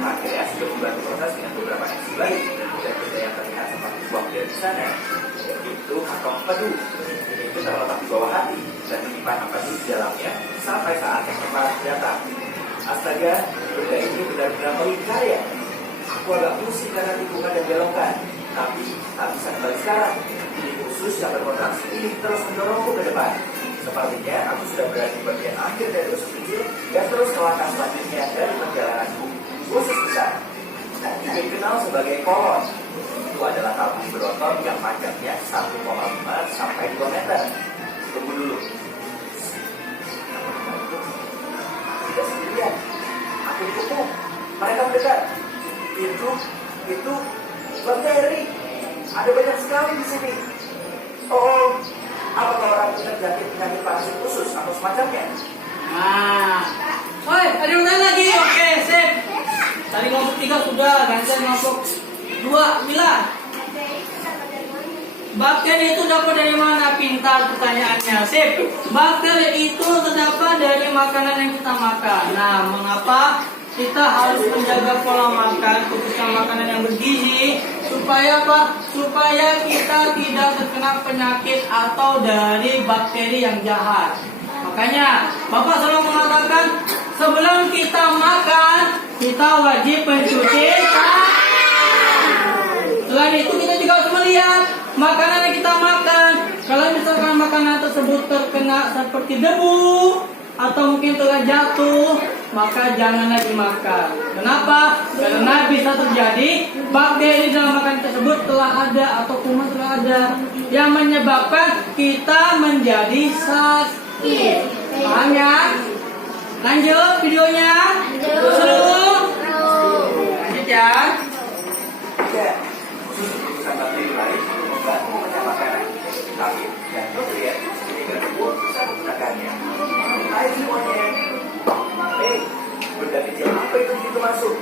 Pankreas juga membantu proses dengan beberapa enzim lain dan benda-benda yang terlihat seperti buah di sana, itu kantong empedu. Itu terletak di bawah hati dan menyimpan empedu di dalamnya sampai saat yang tepat datang. Astaga, benda ini benar-benar melingkar ya. Aku agak pusing karena tikungan dan belokan, tapi tak bisa kembali sekarang. Ini khusus yang berkontraksi ini terus mendorongku ke depan. Sepertinya aku sudah berada di bagian akhir dari usus kecil dan terus ke langkah selanjutnya dari perjalananku. Usus besar, dan juga dikenal sebagai kolon. Itu adalah tabung berotot yang panjangnya 1,5 sampai 2 meter. Tunggu dulu. Tidak sendirian. Aku dikepung. Mereka mendekat. Itu bakteri. Ada banyak sekali di sini. Oh, apakah orang terjangkit penyakit parasit khusus atau semacamnya? Nah, oi, ada yang lain lagi? Oke, sip. Tadi kelompok 3 sudah, gantian kelompok 2, Mila. Bakteri itu dapat dari mana? Pintar pertanyaannya. Sip. Bakteri itu terdapat dari makanan yang kita makan. Nah, mengapa kita harus menjaga pola makan, khususnya makanan yang bergizi, supaya apa? Supaya kita tidak terkena penyakit atau dari bakteri yang jahat. Makanya Bapak selalu mengatakan sebelum kita makan kita wajib mencuci tangan. Selain itu kita juga harus melihat makanan yang kita makan. Kalau misalkan makanan tersebut terkena seperti debu atau mungkin telah jatuh, maka janganlah dimakan. Kenapa? Karena bisa terjadi bakteri dalam makanan tersebut telah ada atau kuman telah ada yang menyebabkan kita menjadi sakit. Paham ya? Lanjut videonya. Seru. Lanjut ya. Ya, khusus untuk urusan bakteri lain membantu mengunyah makanan. Tapi yang nutrien sehingga tubuh bisa menggunakannya. Hai semuanya. Hei, benda kecil apa itu begitu masuk?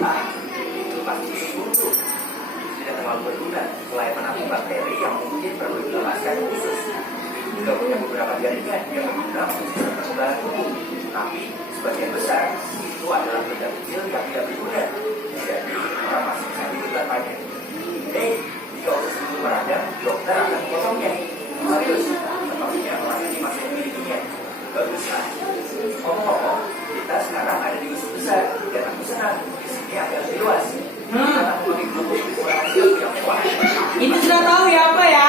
Ah, itu pasti usus buntu. Tidak terlalu berguna selain menampung bakteri yang mungkin perlu dilepaskan khusus. Juga punya beberapa jaringan yang berguna untuk perkembangan tubuh. Tapi sebagian besar itu adalah benda kecil yang tidak berguna. Jadi orang masih bisa hidup tanpanya. Hei, jika usus buntu meradang, dokter akan memotongnya. Serius, sepertinya orang ini masih memilikinya. Baguslah. Ngomong-ngomong, kita sekarang ada di usus besar dan aku senang di sini agak lebih luas. Karena aku pakai globus ukuran yang mewah. Ini sudah tahu ya apa ya?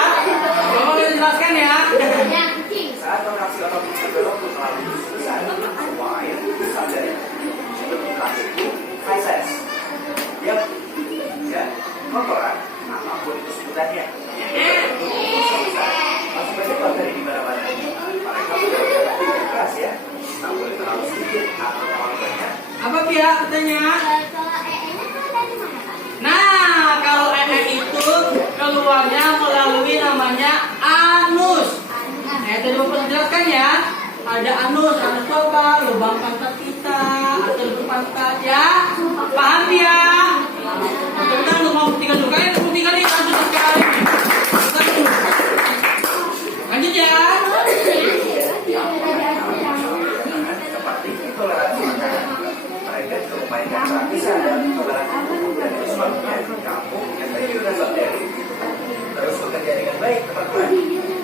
Tolong dijelaskan ya. Saat kontraksi otot bergerak melalui usus besar, semua air bisa dari itu feses. Yap, ya, kotoran apapun itu sebutannya. Usus besar masih banyak bakteri di mana-mana. Mereka sudah bergerak keras ya. Tak boleh terlalu sedikit atau terlalu banyak. Apa pihak katanya? Kalau EE-nya tuh dari mana, Pak? Nah, kalau itu keluarnya melalui namanya anus. Nah, tadi Bapak jelaskan ya. Ada anus itu apa? Lubang pantat kita atau lubang pantat ya. Paham ya? Kita mau 3 dulu. Kalian mau 3 nih, lanjut sekali. Lanjut ya. Seperti intoleransi makanan. Mereka juga memainkan peran besar dalam intoleransi tubuh dan itu sebabnya kamu punya sayuran bakteri. Terus bekerja dengan baik teman-teman.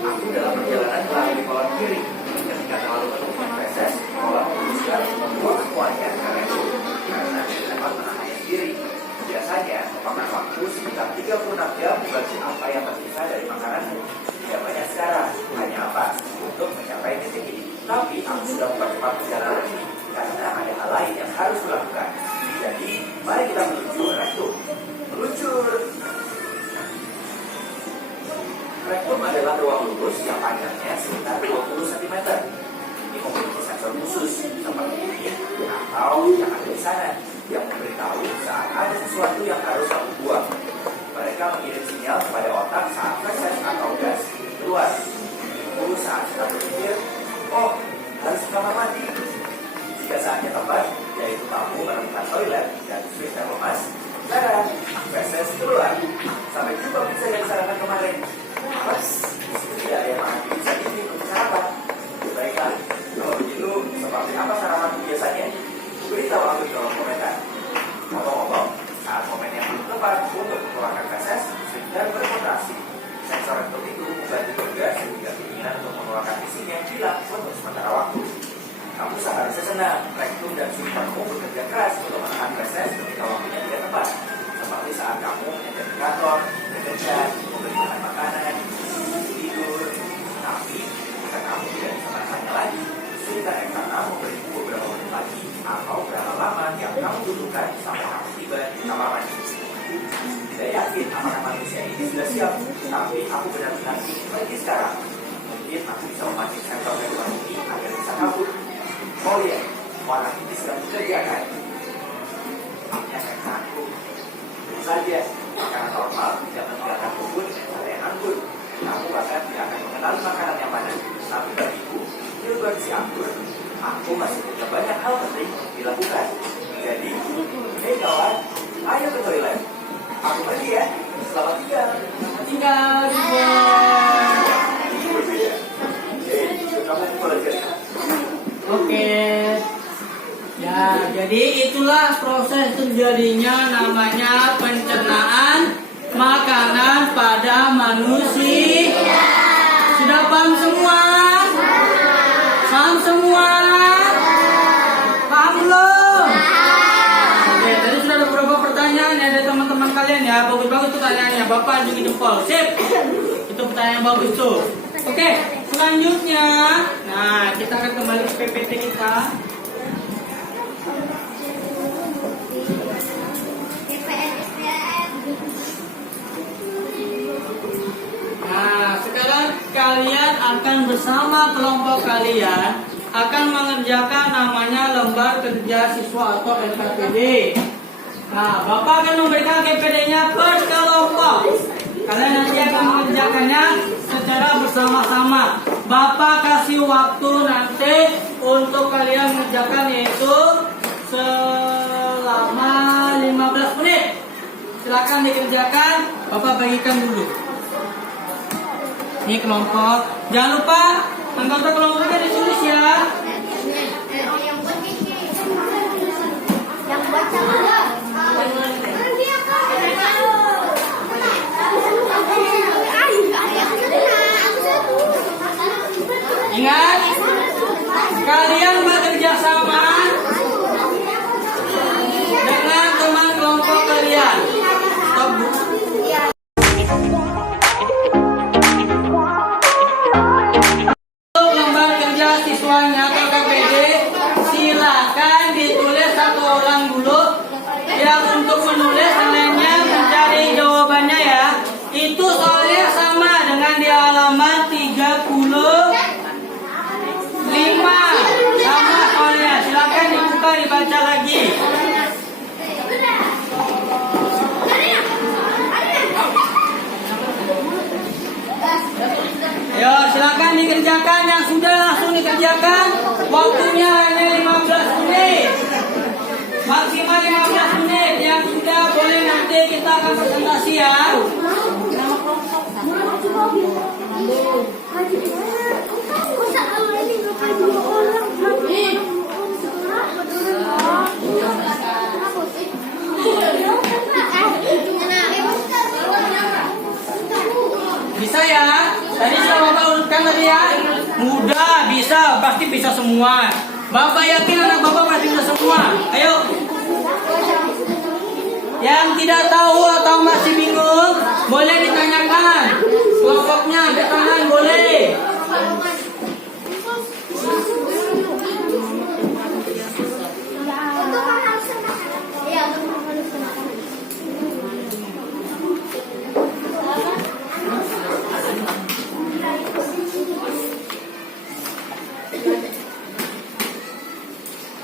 Aku dalam perjalanan melalui kolon kiri. Ketika terlalu penuh feses, kolon berusaha membuang semuanya karena tidak dapat menahannya sendiri. Biasanya memakan waktu sekitar 36 jam bagi apa yang tersisa dari makananmu. Tidak banyak sekarang, hanya apa? Untuk mencapai titik ini. Tapi aku sudah mempercepat perjalanan ini karena ada hal lain yang harus dilakukan. Jadi, mari kita menuju rektum. Meluncur. Rektum adalah ruang lurus yang panjangnya sekitar 20 cm. Ini memiliki sensor khusus seperti ini atau yang ada di sana yang memberitahu saat ada sesuatu yang harus kamu buang. Mereka mengirim sinyal kepada otak saat feses atau gas keluar. Itu saat kita berpikir, oh, harus ke kamar mandi. Jika saatnya tepat, yaitu kamu menemukan toilet dan switch terlepas, sekarang feses keluar. Sampai jumpa bisa yang disarankan kemarin. Mas, tidak ada yang mandi bisa ini untuk sarapan. Baiklah, kalau begitu, seperti apa sarapan biasanya? Beritahu aku di kolom komentar. Ngomong-ngomong, saat momen yang belum tepat, senang, rektum dan suri kamu bekerja keras untuk menekan reses ketika waktunya tidak tepat. Seperti saat kamu menjadi kantor, bekerja, memberi makan makanan, tidur. Tapi jika kamu tidak bisa melakukannya lagi, cerita karena memberi beberapa menit lagi atau berapa lama yang kamu butuhkan sampai kamu tiba di kamar mandi. Tidak yakin apakah manusia ini sudah siap, tapi aku benar-benar ingin pergi sekarang. Mungkin aku bisa memancing sensor dari ini agar bisa kabur. Oh ya, orang ini sedang bekerja kan? Efek aku. Tentu saja, makanan normal tidak meninggalkan tubuh dengan cara yang anggur. Kamu bahkan tidak akan mengenali makanan yang mana. Tapi bagiku, di luar si anggur, aku masih punya banyak hal penting untuk dilakukan. Jadi, hei kawan, ayo ke toilet. Aku pergi ya. Selamat tinggal. Tinggal juga. Ini berbeda. Hei, kamu belajar. Oke. Ya, jadi itulah proses terjadinya namanya pencernaan makanan pada manusia. Sudah paham semua? Paham semua? Paham belum? Oke, tadi sudah ada beberapa pertanyaan ya dari teman-teman kalian ya. Bagus-bagus tuh pertanyaannya. Bapak juga jempol. Sip. Itu pertanyaan yang bagus tuh. Oke, selanjutnya, nah kita akan kembali ke PPT kita. Nah, sekarang kalian akan bersama kelompok kalian akan mengerjakan namanya lembar kerja siswa atau LKPD. Nah, Bapak akan memberikan KPD-nya per kelompok. Kalian nanti akan mengerjakannya secara bersama-sama. Bapak kasih waktu nanti untuk kalian mengerjakan yaitu selama 15 menit. Silakan dikerjakan. Bapak bagikan dulu. Ini kelompok. Jangan lupa anggota kelompoknya ditulis ya. Yang baca mana? Ingat, kalian bekerja sama dengan teman kelompok kalian. Stop, Bu. Untuk lembar kerja siswanya atau KPD, silakan ditulis satu orang dulu. Yang untuk menulis hanya mencari jawabannya ya. Itu soalnya sama dengan di halaman 35. Sama soalnya. Silakan dibuka dibaca lagi. Ayo silakan dikerjakan, yang sudah langsung dikerjakan. Waktunya hanya 15 menit. Maksimal 15 menit. Yang sudah boleh nanti kita akan presentasi ya. Bisa ya? Tadi sudah Bapak urutkan tadi ya? Mudah, bisa, pasti bisa semua. Bapak yakin anak Bapak pasti bisa semua. Ayo. Yang tidak tahu atau masih bingung, boleh ditanyakan. Kelompoknya angkat tangan boleh.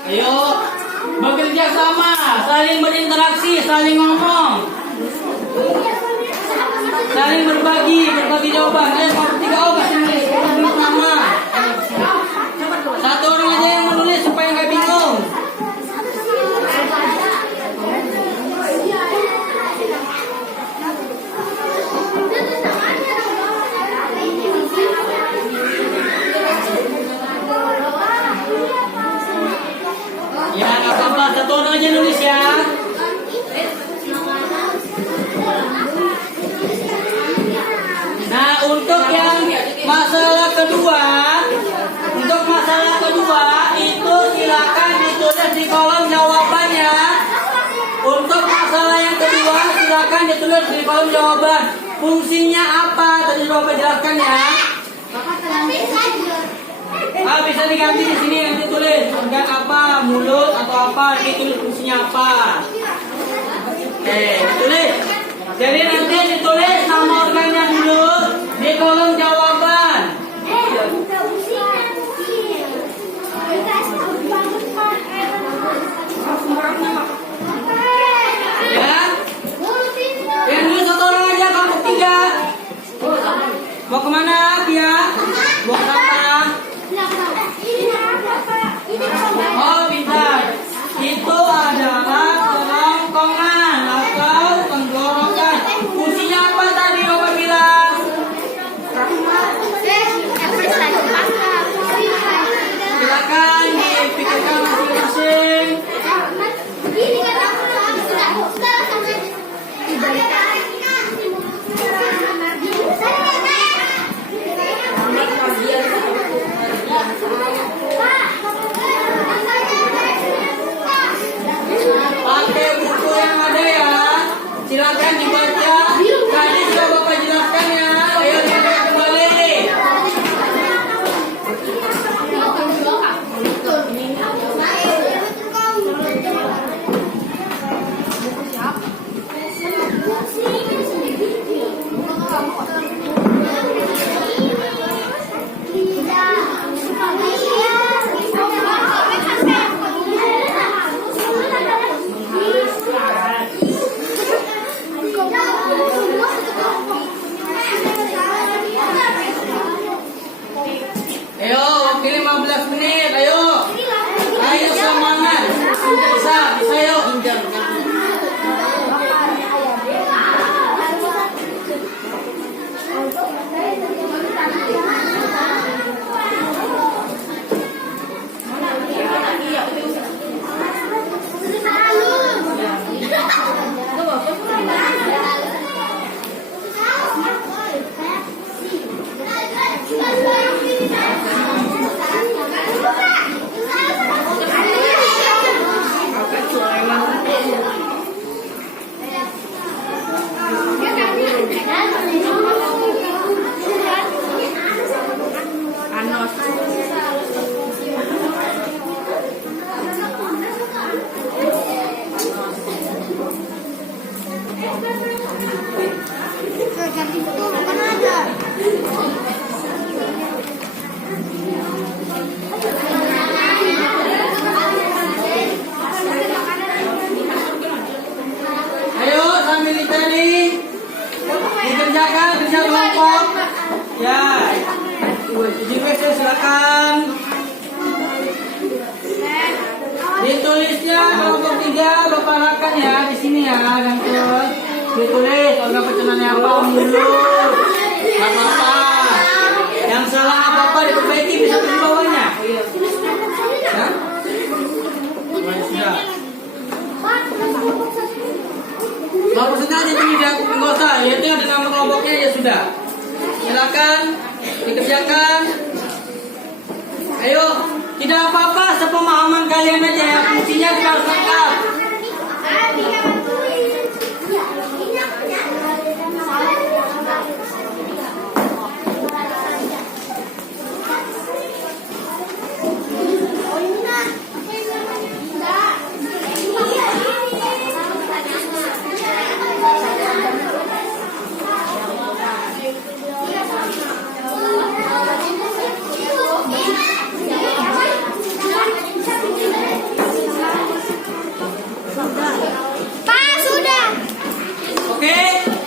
Ayo, bekerja sama, saling berinteraksi, saling ngomong, saling berbagi jawaban. Ayo, kelompok 3O kasih nulis nama. Satu orang aja yang menulis supaya nggak bingung. Ya, nggak apa-apa. Satu orang aja nulis ya. Nah, untuk yang masalah kedua itu silakan di kolom jawabannya. Untuk masalah yang kedua, silakan ditulis di kolom jawaban. Fungsinya apa? Tadi Bapak jelaskan ya. Bisa diganti di sini, nanti tulis organ apa, mulut atau apa, nanti tulis fungsinya apa. Ditulis. Jadi nanti ditulis nama organnya dulu di kolom jawaban. Ya. Yang dulu satu orang aja, kelompok 3. Mau kemana, Pia? Mau ke mana? Oh, pintar. Itu adalah kerongkongan atau tenggorokan. Fungsinya apa tadi Bapak bilang? Silakan dipikirkan masing-masing. Pakai buku yang ada ya. Silakan dibaca. Tadi sudah Bapak jelaskan ya. Ayo kita kembali. Ayo, waktu 15 menit. Ayo. Ayo semangat. Bisa yuk. Ayo sambil dicari, dikerjakan kerja kelompok. Ya, di WC silakan. Ditulisnya kelompok 3 Bapak arahkan ya di sini ya, Gangkut. Ditulis organ pencernaan apa, mulut, apa-apa. Yang salah apa-apa diperbaiki, bisa di bawahnya. Ya? Sudah. Kelompok sengaja tidak anggota, yaitu ada nama kelompoknya ya sudah. Silakan dikerjakan. Ayo, tidak apa-apa, sepemahaman kalian aja ya. Fungsinya kita harus lengkap.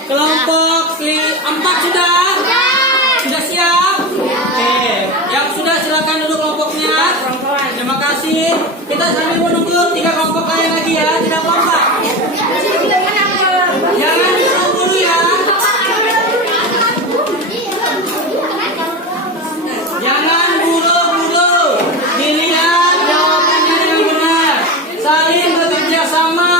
Kelompok 4 sudah? Sudah siap? Oke. Yang sudah silakan duduk kelompoknya. Terima kasih. Kita sambil menunggu 3 kelompok lain lagi ya. Tidak apa-apa. Jangan duduk dulu ya. Jangan buru-buru. Dilihat jawabannya dengan benar. Saling bekerja sama.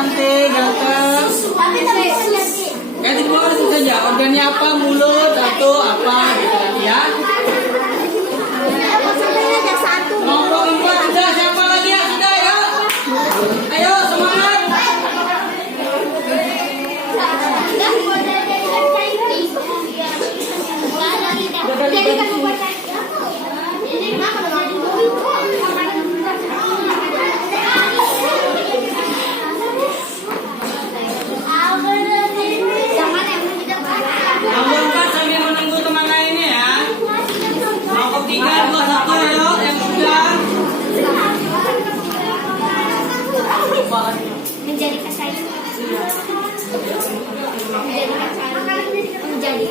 cantik, ganteng. Tapi tak bisa jadi. Ganti dua langsung saja. Organnya apa? Mulut atau apa? Gitu nanti ya. Aku sampai aja satu. Kelompok 4 sudah. Siapa lagi ya? Sudah ya. Ayo semangat. Nomor 4 sambil menunggu teman lainnya ya. Kelompok 3, 2, 1 ayo yang sudah. Menjadi kesayangan. Menjadi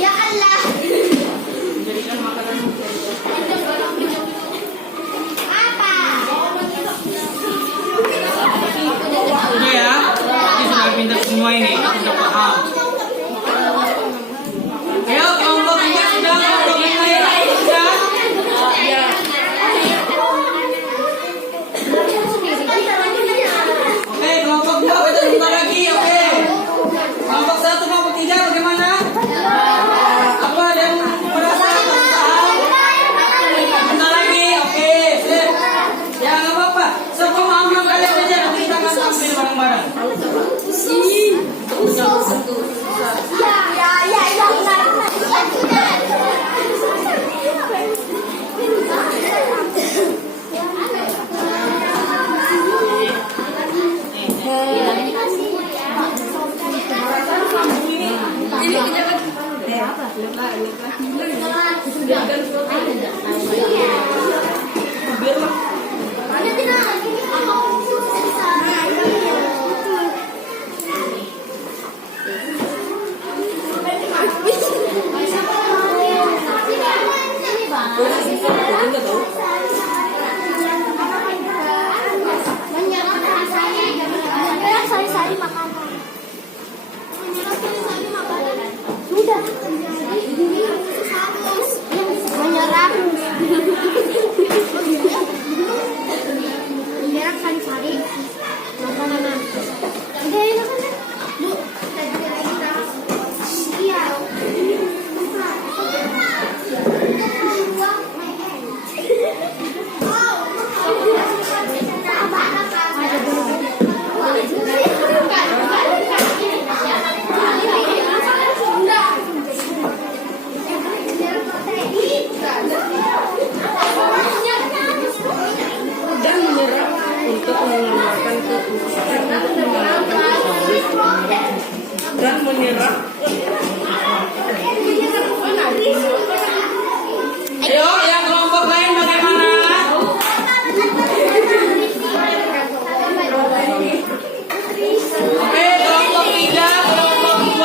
ya Allah. Menjadikan makanan. Apa? Udah ya. Ini sudah pintar semua ini. Sudah paham. Ayo kelompok 3 sudah. Kelompok yang lain sudah. Oke, kelompok 2 kita sebentar lagi. Oke. Kelompok 1, kelompok 3 bagaimana? Apa ada yang merasa paham? Bentar lagi. Oke, sip. Ya nggak apa-apa. Sepemahaman kalian aja nanti kita akan tampil bareng-bareng. Sari-sari makanan. Sudah. Menyerap. Menyerap sari-sari makanan. Udah ini kan. Bu, iya. Dan menyerap. Ayo yang kelompok lain bagaimana? Oke, kelompok 3, kelompok 2,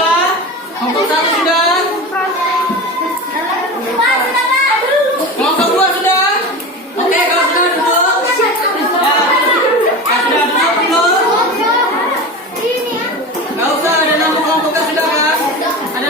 kelompok 1 sudah. Kelompok 2 sudah. Oke, kalau sudah duduk. Ya, sudah duduk dulu. Nggak usah ada nama kelompoknya sudah kan? Ada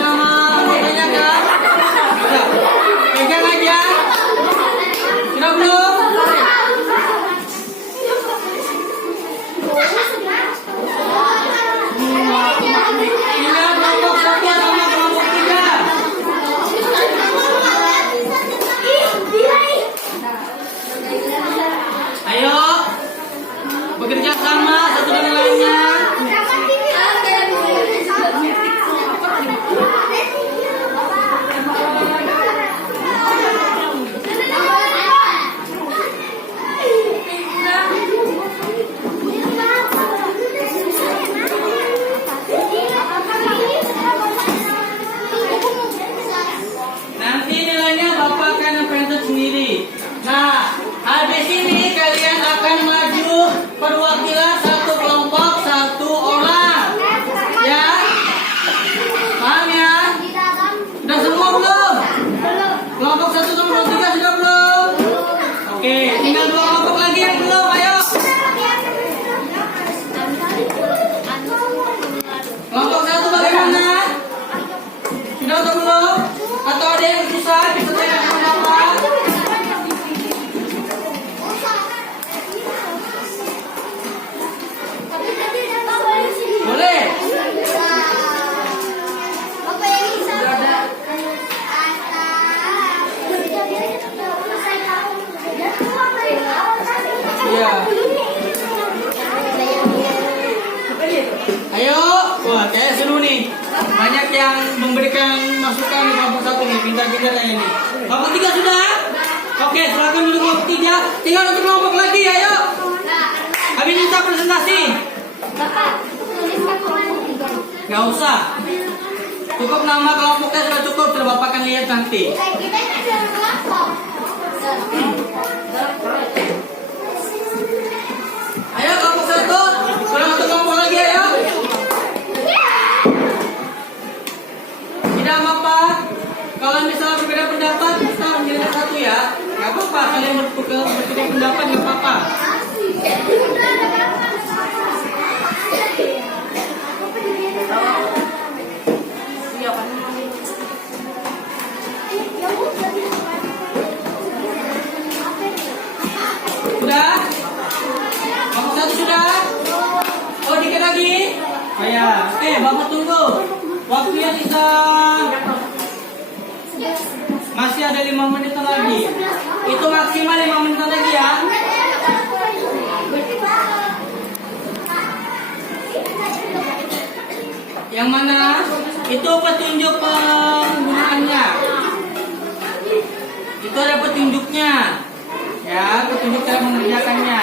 nih. Banyak yang memberikan masukan di kelompok 1 nih, pintar-pintar yang ini. Kelompok 3 sudah? Oke, silakan dulu kelompok 3. Tinggal untuk kelompok lagi, ayo. Kami minta presentasi. Bapak, tulis kelompok 3. Gak usah. Cukup nama kelompoknya sudah cukup, sudah Bapak akan lihat nanti. Kita kan dalam kelompok. Ayo kelompok 1, sudah masuk kelompok lagi, ayo. Tidak apa-apa. Kalau misalnya berbeda pendapat, kita menjadi satu ya. Gak apa-apa, kalian berbeda pendapat gak apa-apa. Sudah? Kelompok 1 sudah? Oh, dikit lagi? Oh ya, oke, Bapak tunggu. Waktunya sisa masih ada 5 menit lagi. Itu maksimal 5 menit lagi ya. Yang mana? Itu petunjuk penggunaannya. Itu ada petunjuknya. Ya, petunjuk cara mengerjakannya.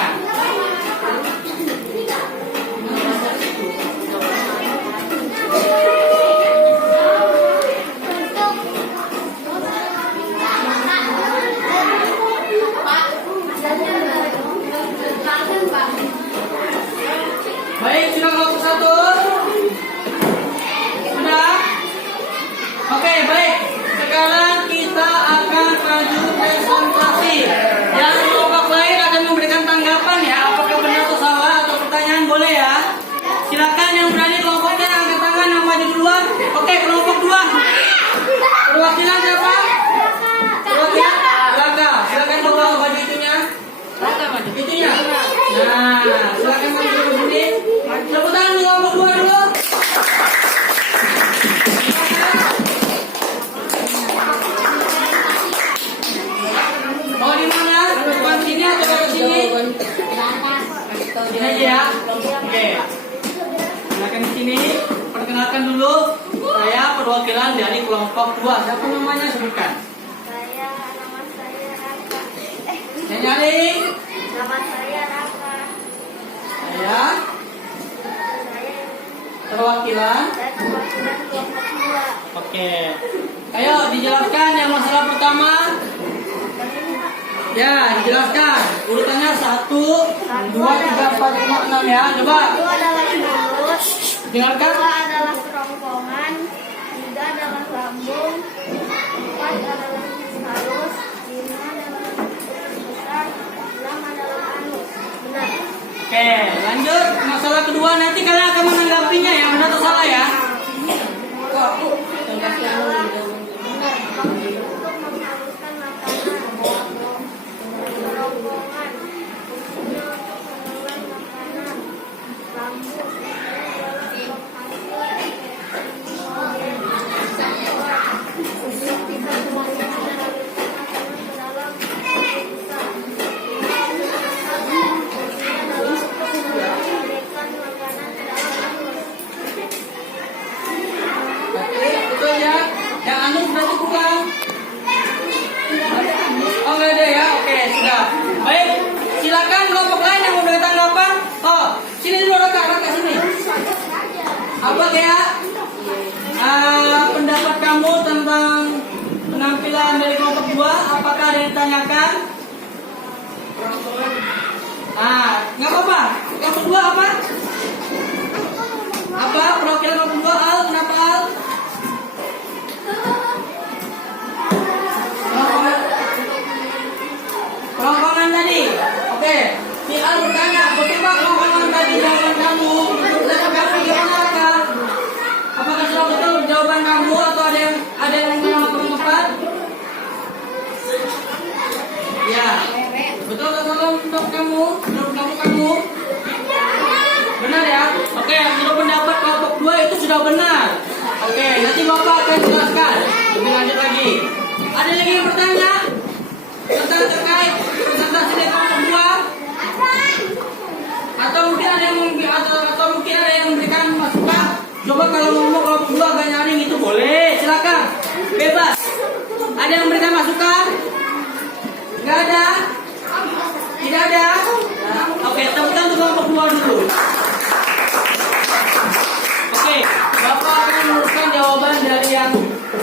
Baik, sudah kelompok 1? Sudah? Oke, baik. Sekarang kita akan maju presentasi. Yang kelompok lain akan memberikan tanggapan ya, apakah benar atau salah atau pertanyaan boleh ya. Silakan yang berani kelompoknya angkat tangan yang maju duluan. Oke, kelompok 2. Perwakilan siapa? Perwakilan Raka. Silakan bawa baju itunya. Itunya. Nah, silakan maju ke sini. Tepuk tangan di kelompok 2 dulu. Mau di mana? Depan sini atau ke sini? Sini aja ya. Oke. Silakan di sini. Perkenalkan dulu. Saya perwakilan dari kelompok 2. Siapa namanya? Sebutkan. Nama saya Raka. Saya nyari. Nama saya Raka. Saya perwakilan. Saya perwakilan kelompok 2. Oke. Ayo dijelaskan yang masalah pertama. Ya, dijelaskan. Urutannya 1, 2, 3, 4, 5, 6 ya. Coba. 1 adalah mulut. Dengarkan. 2 adalah kerongkongan. 3 adalah lambung. 4 adalah halus. 5 adalah usus besar. 6 adalah anus. Benar. Oke, lanjut. Masalah kedua nanti kalian akan menanggapinya ya, benar atau salah ya. Untuk menghaluskan makanan. Kerongkongan. Fungsinya untuk menelan makanan. Lambung. Untuk tidak memasukkan makanan ke dalam tubuh memberikan makanan ke dalam mulut. Oke, itu ya. Yang anus berarti bukan. Oh, nggak ada ya. Oke, sudah. Baik, silakan kelompok lain yang mau beri tanggapan. Oh, sini dulu Raka sini. Apa kayak pendapat kamu tentang penampilan dari kelompok 2? Apakah ada yang ditanyakan? Nggak apa-apa. Kelompok 2 apa? Apa perwakilan kelompok 2? Al, kenapa Al? Kerongkongan tadi. Oke. Si Al bertanya, betul pak kerongkongan tadi jawaban kamu? Menurut kamu gimana Kak? Apakah sudah betul jawaban kamu atau ada yang kurang tepat? Ya. Betul atau menurut kamu? Menurut kamu? Benar ya? Oke, menurut pendapat kelompok 2 itu sudah benar. Oke, nanti Bapak akan jelaskan lebih lanjut lagi. Ada lagi yang bertanya tentang terkait presentasi dari kelompok 2? Atau mungkin ada yang memberikan masukan? Coba kalau kalau ngomong kalau berdua agak nyaring itu boleh, silakan, bebas. Ada yang memberikan masukan? Nggak ada? Tidak ada? Oke, tepuk tangan untuk kelompok 2 dulu. Oke, Bapak akan meneruskan jawaban dari yang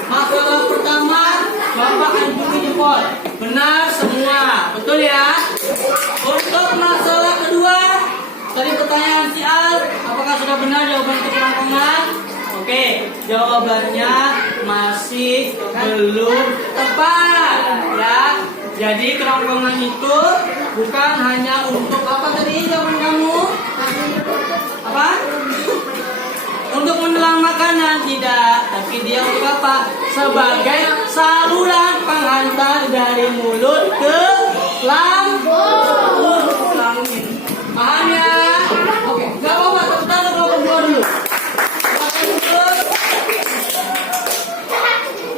masalah pertama. Bapak anjungi jempol. Benar semua, betul ya? Untuk masalah kedua, tadi pertanyaan si Al, apakah sudah benar jawaban untuk kerongkongan? Oke, jawabannya masih belum tepat ya. Jadi kerongkongan itu bukan hanya untuk apa tadi jawaban kamu? Apa? Untuk menelan makanan, tidak, tapi dia untuk apa? Sebagai saluran penghantar dari mulut ke lambung. Paham ya? Oke, nggak apa-apa, kita kelompok 2 dulu.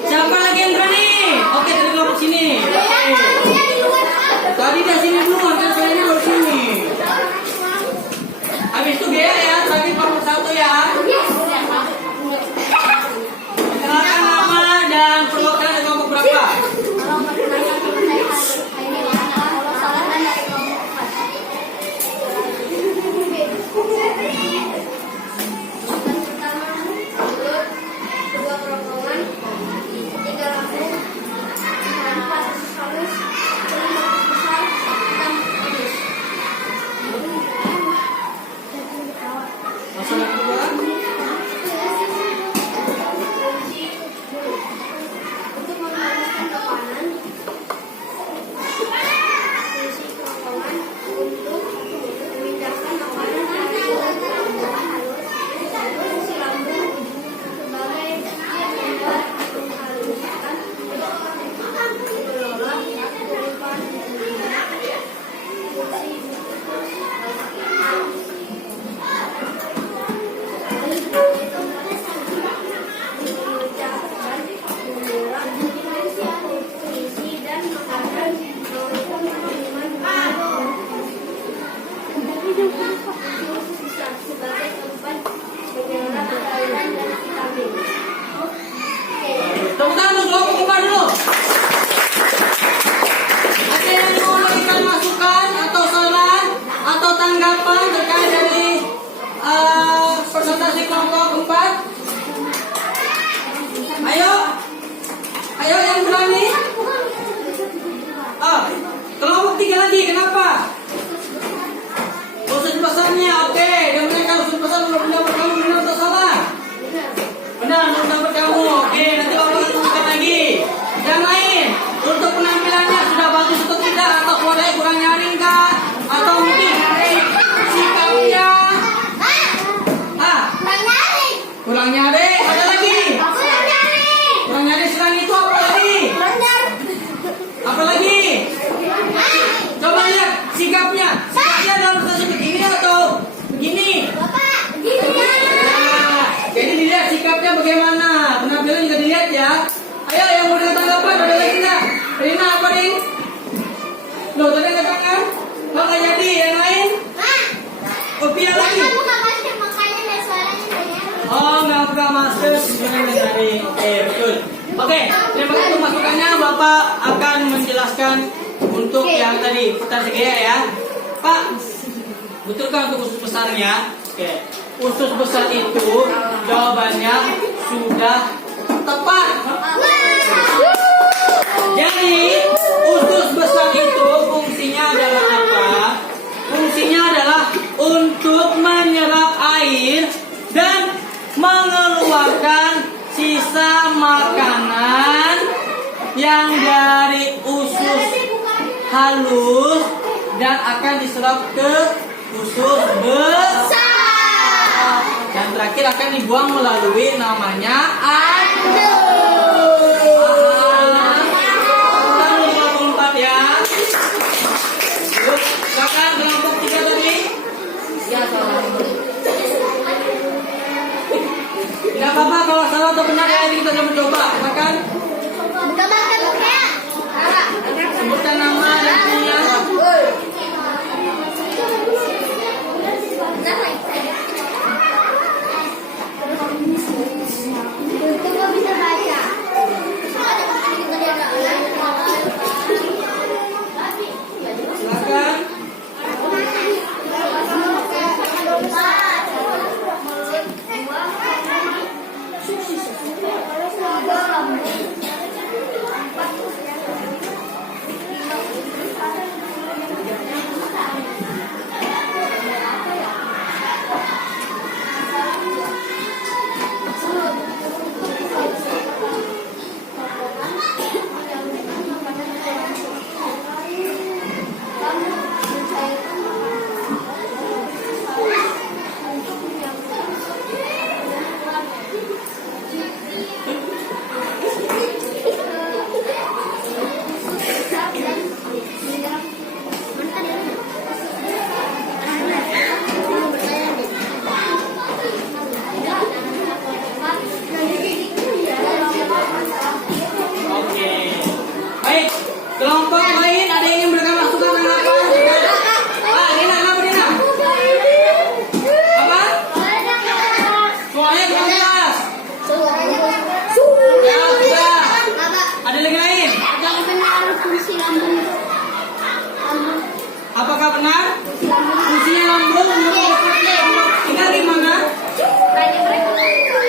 Siapa lagi yang berani? Oke, dari kelompok sini. Tadi dari sini dulu, kan saya baru sini. Habis itu Gea ya, tadi kelompok 1 ya. Kenalkan nama dan perwakilan dari kelompok berapa? Masalah kedua. Untuk menghaluskan makanan, fungsi kerongkongan untuk memindahkan makanan dari mulut ke lambung halus, fungsi lambung sebagai membuat menghaluskan, mengelola kehidupan dunia, fungsi sebagai tempat menyerap cairan dan vitamin. Tepuk tangan untuk kelompok 4 dulu. Ada yang mau memberikan masukan atau saran atau tanggapan terkait dari presentasi kelompok 4? Ayo, ayo yang berani. Kelompok 3 lagi, kenapa? Usus besarnya, oke. Dia menaikkan usus besar menurut pendapat kamu benar atau salah? Benar, menurut pendapat kamu. Oke, nanti Bapak akan tunjukkan lagi. Yang lain, untuk penampilannya sudah bagus atau tidak? Atau suaranya kurang nyaring kah? Atau mungkin sikapnya? Kurang nyaring. Ada lagi? Kurang nyaring selain itu apa lagi? Apa lagi? Coba lihat sikapnya. Sikapnya dalam posisi begini atau begini? Nah, jadi dilihat sikapnya bagaimana. Penampilan juga dilihat ya. Ayo yang mau dengan tanggapan ada lagi nggak? Rina apa Rin? Loh tadi ada tangan? Oh nggak jadi. Yang lain? Kopiah lagi? Oh nggak pakai masker. Sebenarnya tadi. Oke betul. Oke, terima kasih untuk masukannya. Bapak akan menjelaskan untuk yang tadi pertanyaan segera ya. Pak, betulkah untuk usus besarnya? Oke, usus besar itu jawabannya sudah tepat. Jadi usus besar itu fungsinya adalah apa? Fungsinya adalah untuk menyerap air dan mengeluarkan sisa makanan yang dari usus halus dan akan diserap ke usus besar. Dan terakhir akan dibuang melalui namanya anus. Kita kelompok 4 ya. Yuk, silakan kelompok 3 tadi. Ya, tidak apa-apa kalau salah atau benar ya, ini kita akan mencoba. Silakan. Sebutkan nama dan punya. Apakah benar? Fungsinya lambung untuk tinggal di mana?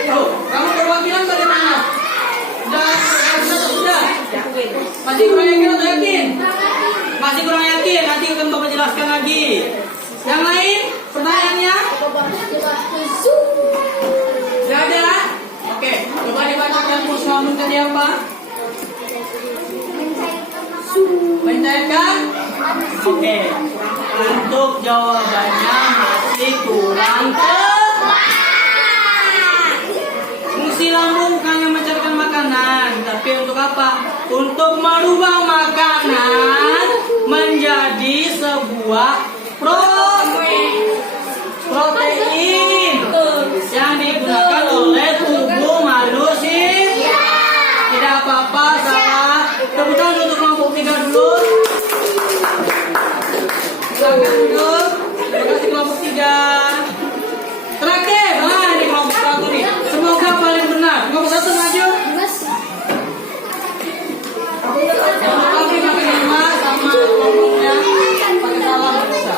Oh, kamu perwakilan bagaimana? Sudah. Masih kurang yakin atau yakin? Masih kurang yakin. Nanti akan Bapak jelaskan lagi. Yang lain? Pertanyaannya? Sudah ada? Oke. Coba dibacakan fungsi lambung tadi apa? Mencairkan? Oke. Untuk jawabannya masih kurang fungsi lambung bukan yang mencairkan makanan, tapi untuk apa? Untuk merubah makanan menjadi sebuah protein yang digunakan oleh tubuh manusia. Tidak apa-apa, salah. Tepuk tangan untuk kelompok 3 dulu. Silakan duduk. Terima kasih kelompok 3. Terakhir, ini kelompok 1 nih. Semoga paling benar. Kelompok 1 maju. Kelompok kami makin 5 sama kelompoknya pakai salam bisa.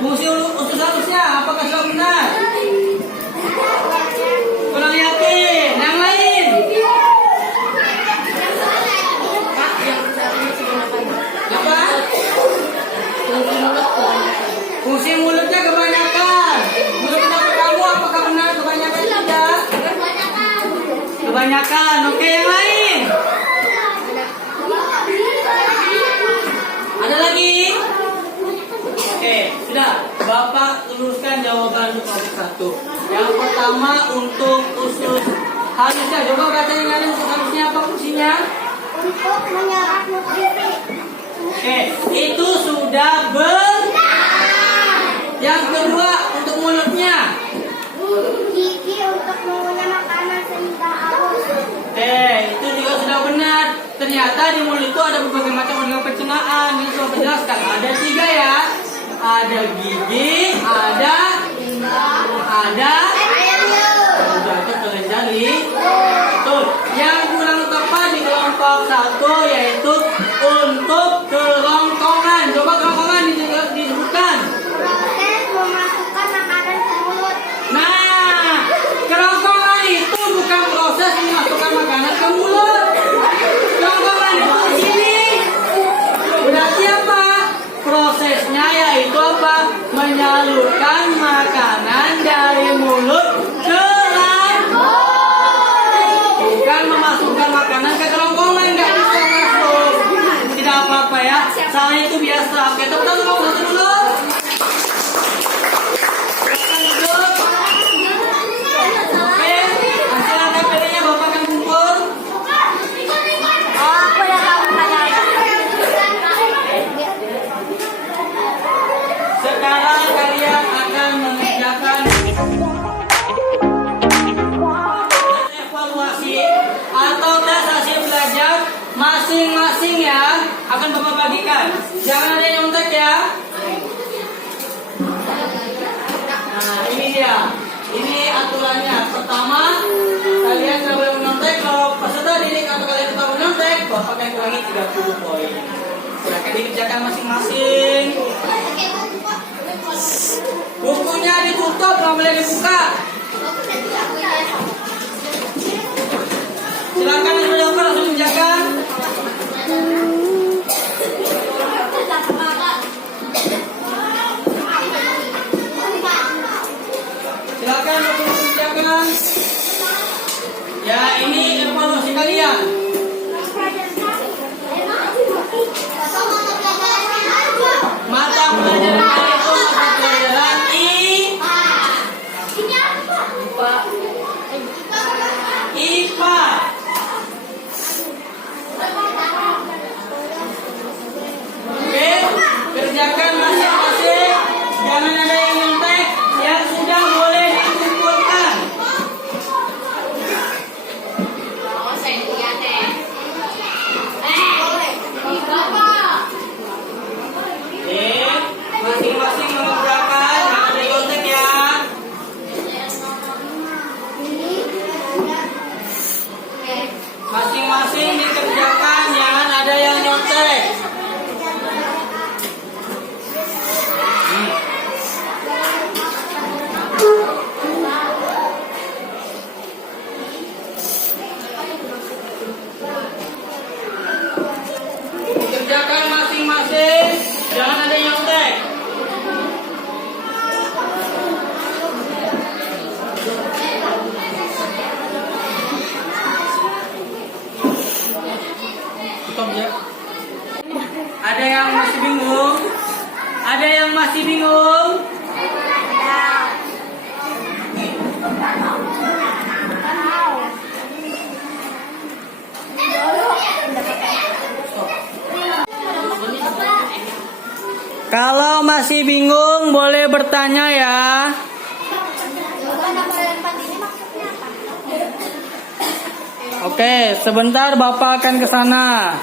Fungsi usus halusnya apakah sudah benar? Kurang yakin. Yang lain? Apa? Fungsi mulutnya kebanyakan. Menurut pendapat kamu apakah benar kebanyakan tidak? Kebanyakan. Oke, yang lain? Ada lagi? Oke, sudah. Bapak luruskan jawaban untuk kelompok 1. Yang pertama untuk usus halusnya. Coba bacain kalian usus halusnya apa fungsinya? Untuk menyerap nutrisi. Oke, itu sudah benar. Yang kedua untuk mulutnya. Gigi untuk mengunyah makanan sehingga halus. Itu juga sudah benar. Ternyata di mulut itu ada berbagai macam organ pencernaan. Ini coba jelaskan. Ada 3 ya. Ada gigi, ada udah itu kelenjar. Betul. Yang kurang tepat di kelompok 1 yaitu untuk kerongkongan. Coba kerongkongan disebutkan. Proses memasukkan makanan ke mulut. Nah, kerongkongan itu bukan proses memasukkan makanan ke mulut. Kerongkongan itu di sini. Berarti apa? Prosesnya yaitu apa? Menyalurkan makanan dari mulut ke lambung. Bukan memasukkan makanan ke kerongkongan, nggak bisa masuk. Tidak apa-apa. masing-masing ya akan Bapak bagikan. Jangan ada yang nyontek ya. Nah, ini dia. Ini aturannya. Pertama, kalian tidak boleh menyontek. Kalau peserta didik atau kalian tetap menyontek, Bapak akan kurangi 30 poin. Silakan dikerjakan masing-masing. Bukunya ditutup, nggak boleh dibuka. Silakan yang sudah dilakukan langsung dikerjakan. Silakan langsung dikerjakan. Ya, ini evaluasi kalian. Mata pelajaran kalian itu mata pelajaran IPA. Oke, kerjakan masing-masing. Jangan ada yang nyontek. Yang sudah boleh dikumpulkan. Oke, masing-masing mengerjakan. Jangan ada yang nyontek ya. Masing-masing dikerjakan. Jangan ada yang nyontek. Kerjakan masing-masing, jangan ada yang nyontek. Stop ya. Ada yang masih bingung? Ada yang masih bingung? Kalau masih bingung boleh bertanya ya. Oke, sebentar Bapak akan ke sana.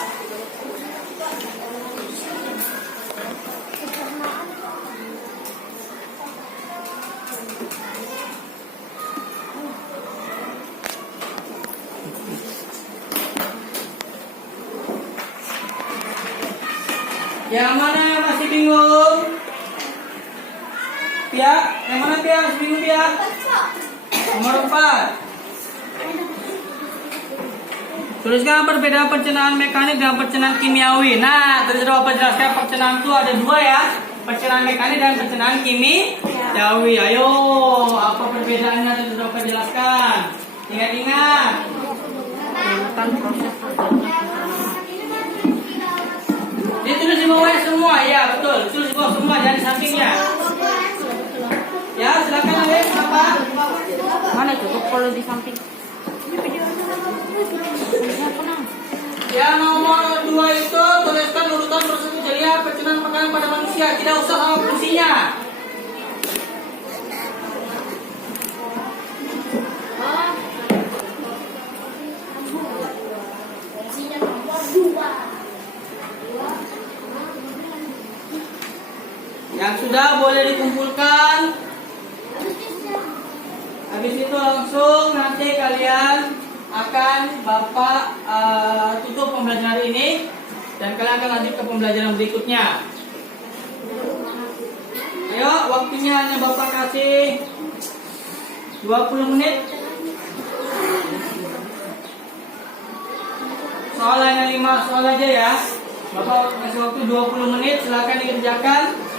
Yang mana yang masih bingung? Pia, yang mana Pia? Masih bingung Pia? Nomor 4. Tuliskan perbedaan pencernaan mekanik dan pencernaan kimiawi. Nah, tadi sudah Bapak jelaskan pencernaan itu ada 2 ya. Pencernaan mekanik dan pencernaan kimiawi. Ayo, apa perbedaannya tadi sudah Bapak jelaskan? Ingat-ingat. Ditulis di bawah semua, ya betul. Tulis di bawah semua, jangan di sampingnya. Ya, silakan Alex, apa? Mana cukup kalau di samping? Ya, nomor 2 itu tuliskan urutan prosedur jeliya pencernaan makanan pada manusia. Tidak usah sama fungsinya. Yang sudah boleh dikumpulkan. Habis itu langsung nanti kalian akan Bapak tutup pembelajaran ini dan kalian akan lanjut ke pembelajaran berikutnya. Ayo, waktunya hanya Bapak kasih 20 menit. Soal hanya 5 soal aja ya. Bapak kasih waktu 20 menit, silakan dikerjakan.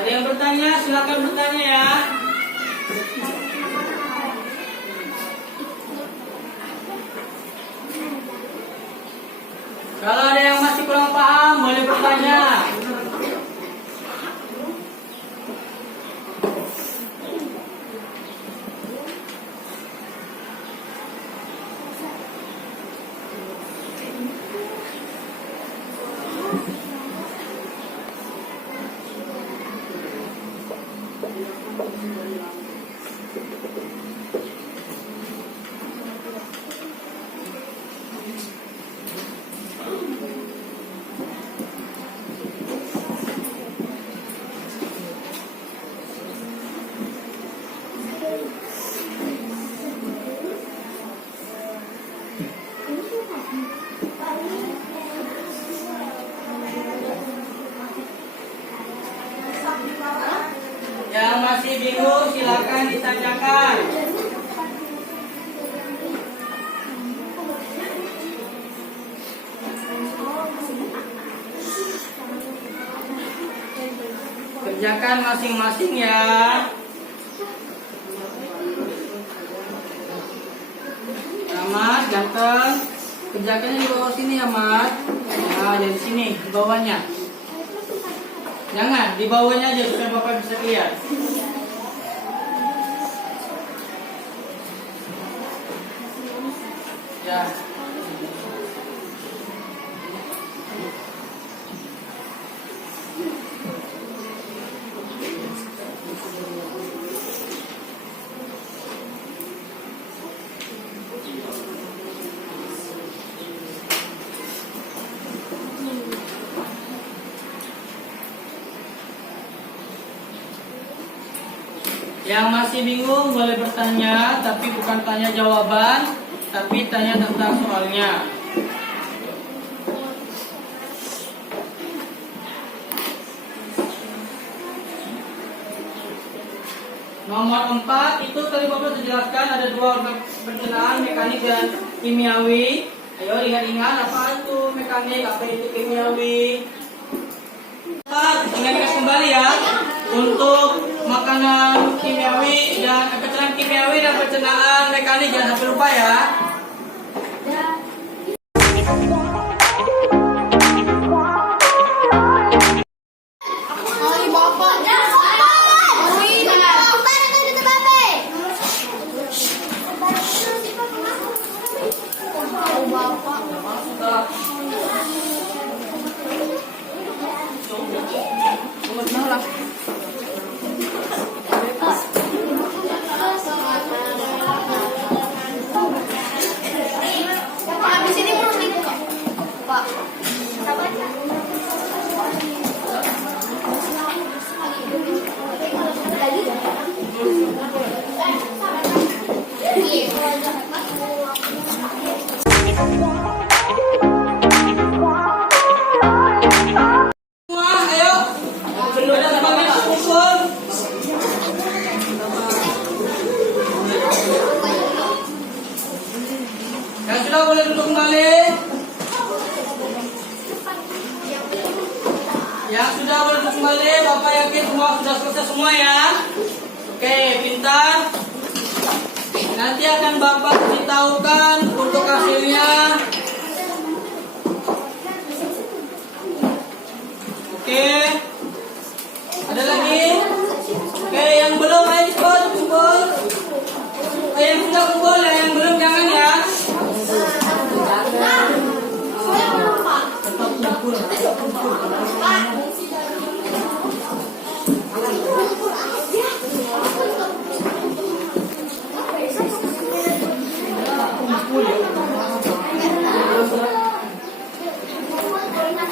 Ada yang bertanya, silakan bertanya ya. Kalau ada yang masih kurang paham, boleh bertanya. Yang masih bingung silakan ditanyakan. Kerjakan masing-masing ya. Ahmad, ganteng. Kerjakannya di bawah sini ya, Ahmad. Nah, dari sini, di bawahnya. Jangan, di bawahnya aja supaya Bapak bisa lihat. Ya. Yang masih bingung boleh bertanya, tapi bukan tanya jawaban, tapi tanya tentang soalnya. Nomor 4 itu tadi Bapak sudah jelaskan ada dua organ pencernaan, mekanik dan kimiawi. Ayo ingat-ingat apa itu mekanik, apa itu kimiawi. Ingat-ingat kembali ya untuk makanan kimiawi dan pencernaan kimiawi dan pencernaan mekanik jangan sampai lupa ya. Yang sudah boleh duduk kembali. Yang sudah boleh duduk kembali. Bapak yakin semua sudah selesai semua ya. Oke, pintar. Nanti akan Bapak beritahukan untuk hasilnya. Oke. Ada lagi? Oke, yang belum ayo cepat kumpul. Yang sudah kumpul ya, yang belum jangan ya.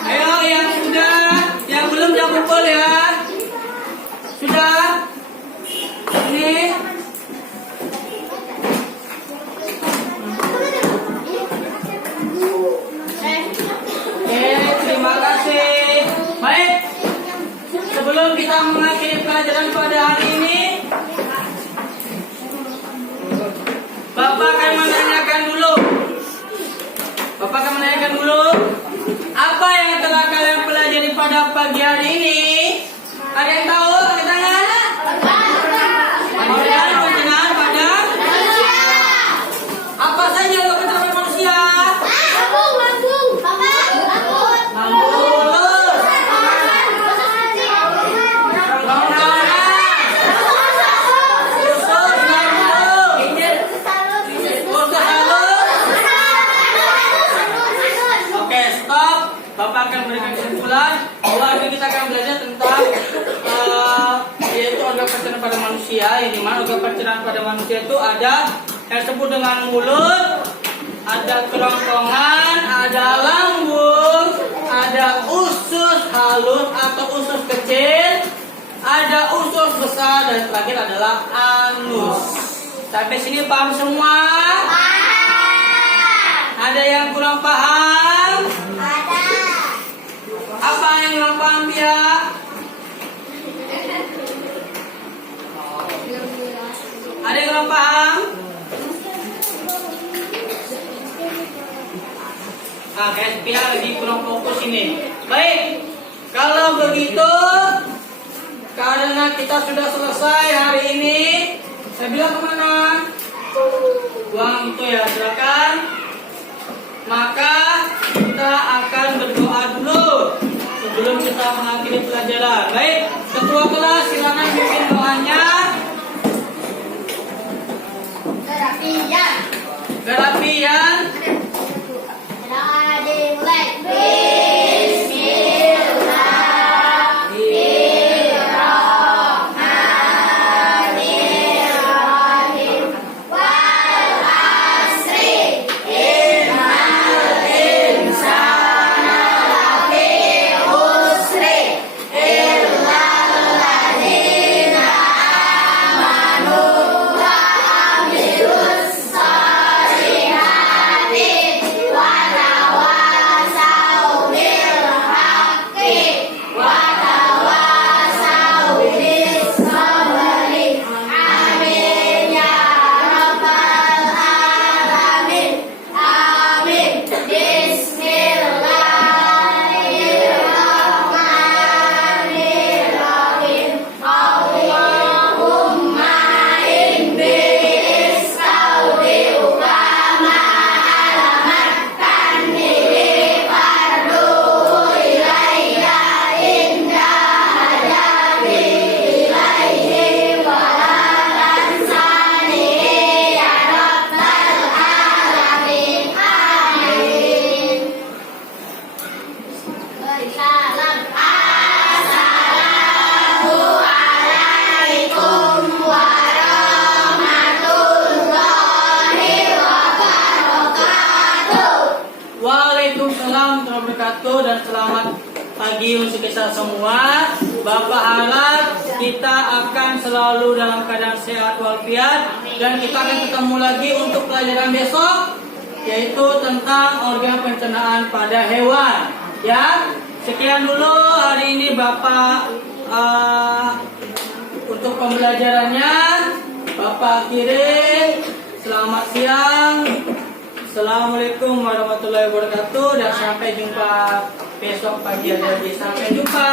Ayo yang sudah, yang belum jangan kumpul ya. Sudah? Ini. Terima kasih. Baik, sebelum kita mengakhiri pelajaran pada hari ini, Bapak akan menanyakan dulu. Apa yang telah kalian pelajari pada pagi hari ini? Ada yang tahu? Angkat tangan. Pencernaan pada apa saja lo pencernaan manusia? Bapak akan memberikan kesimpulan bahwa hari ini kita akan belajar tentang yaitu organ pencernaan pada manusia. Yang dimana organ pencernaan pada manusia itu ada yang disebut dengan mulut, ada kerongkongan, ada lambung, ada usus halus atau usus kecil, ada usus besar, dan terakhir adalah anus. Sampai sini paham semua? Ada Ada yang kurang paham? Ada. Apa yang kurang paham ya? Ada yang kurang paham? Nah, kayak Pia lagi kurang fokus ini. Baik, kalau begitu, karena kita sudah selesai hari ini, saya bilang kemana? Buang itu ya, silakan. Maka kita akan berdoa dulu sebelum kita mengakhiri pelajaran. Baik, ketua kelas silakan bimbing doanya. Gerapian. Gerapian. Ada dimulai. Bismillahirrahmanirrahim. Wal asri. Innal insana lafi khusri. Illa alladzina amanu wa amilus solihati wa tawasau bil haqqi wa tawasau bis sabri. Amin ya rabbal alamin. Amin. Bismillahirrahmanirrahim. Allahumma inni istaudiuka ma alamatkanni fardu ilayya inda hajati ilayhi wa la tansani ya rabbal alamin. Amin. Salam. Assalamualaikum warahmatullahi wabarakatuh. Waalaikumsalam warahmatullahi wabarakatuh dan selamat pagi untuk kita semua. Bapak harap kita akan selalu dalam keadaan sehat walafiat dan kita akan ketemu lagi untuk pelajaran besok, yaitu tentang organ pencernaan pada hewan. Ya, sekian dulu hari ini Bapak untuk pembelajarannya. Bapak akhiri. Selamat siang. Assalamualaikum warahmatullahi wabarakatuh dan sampai jumpa besok pagi lagi. Sampai jumpa.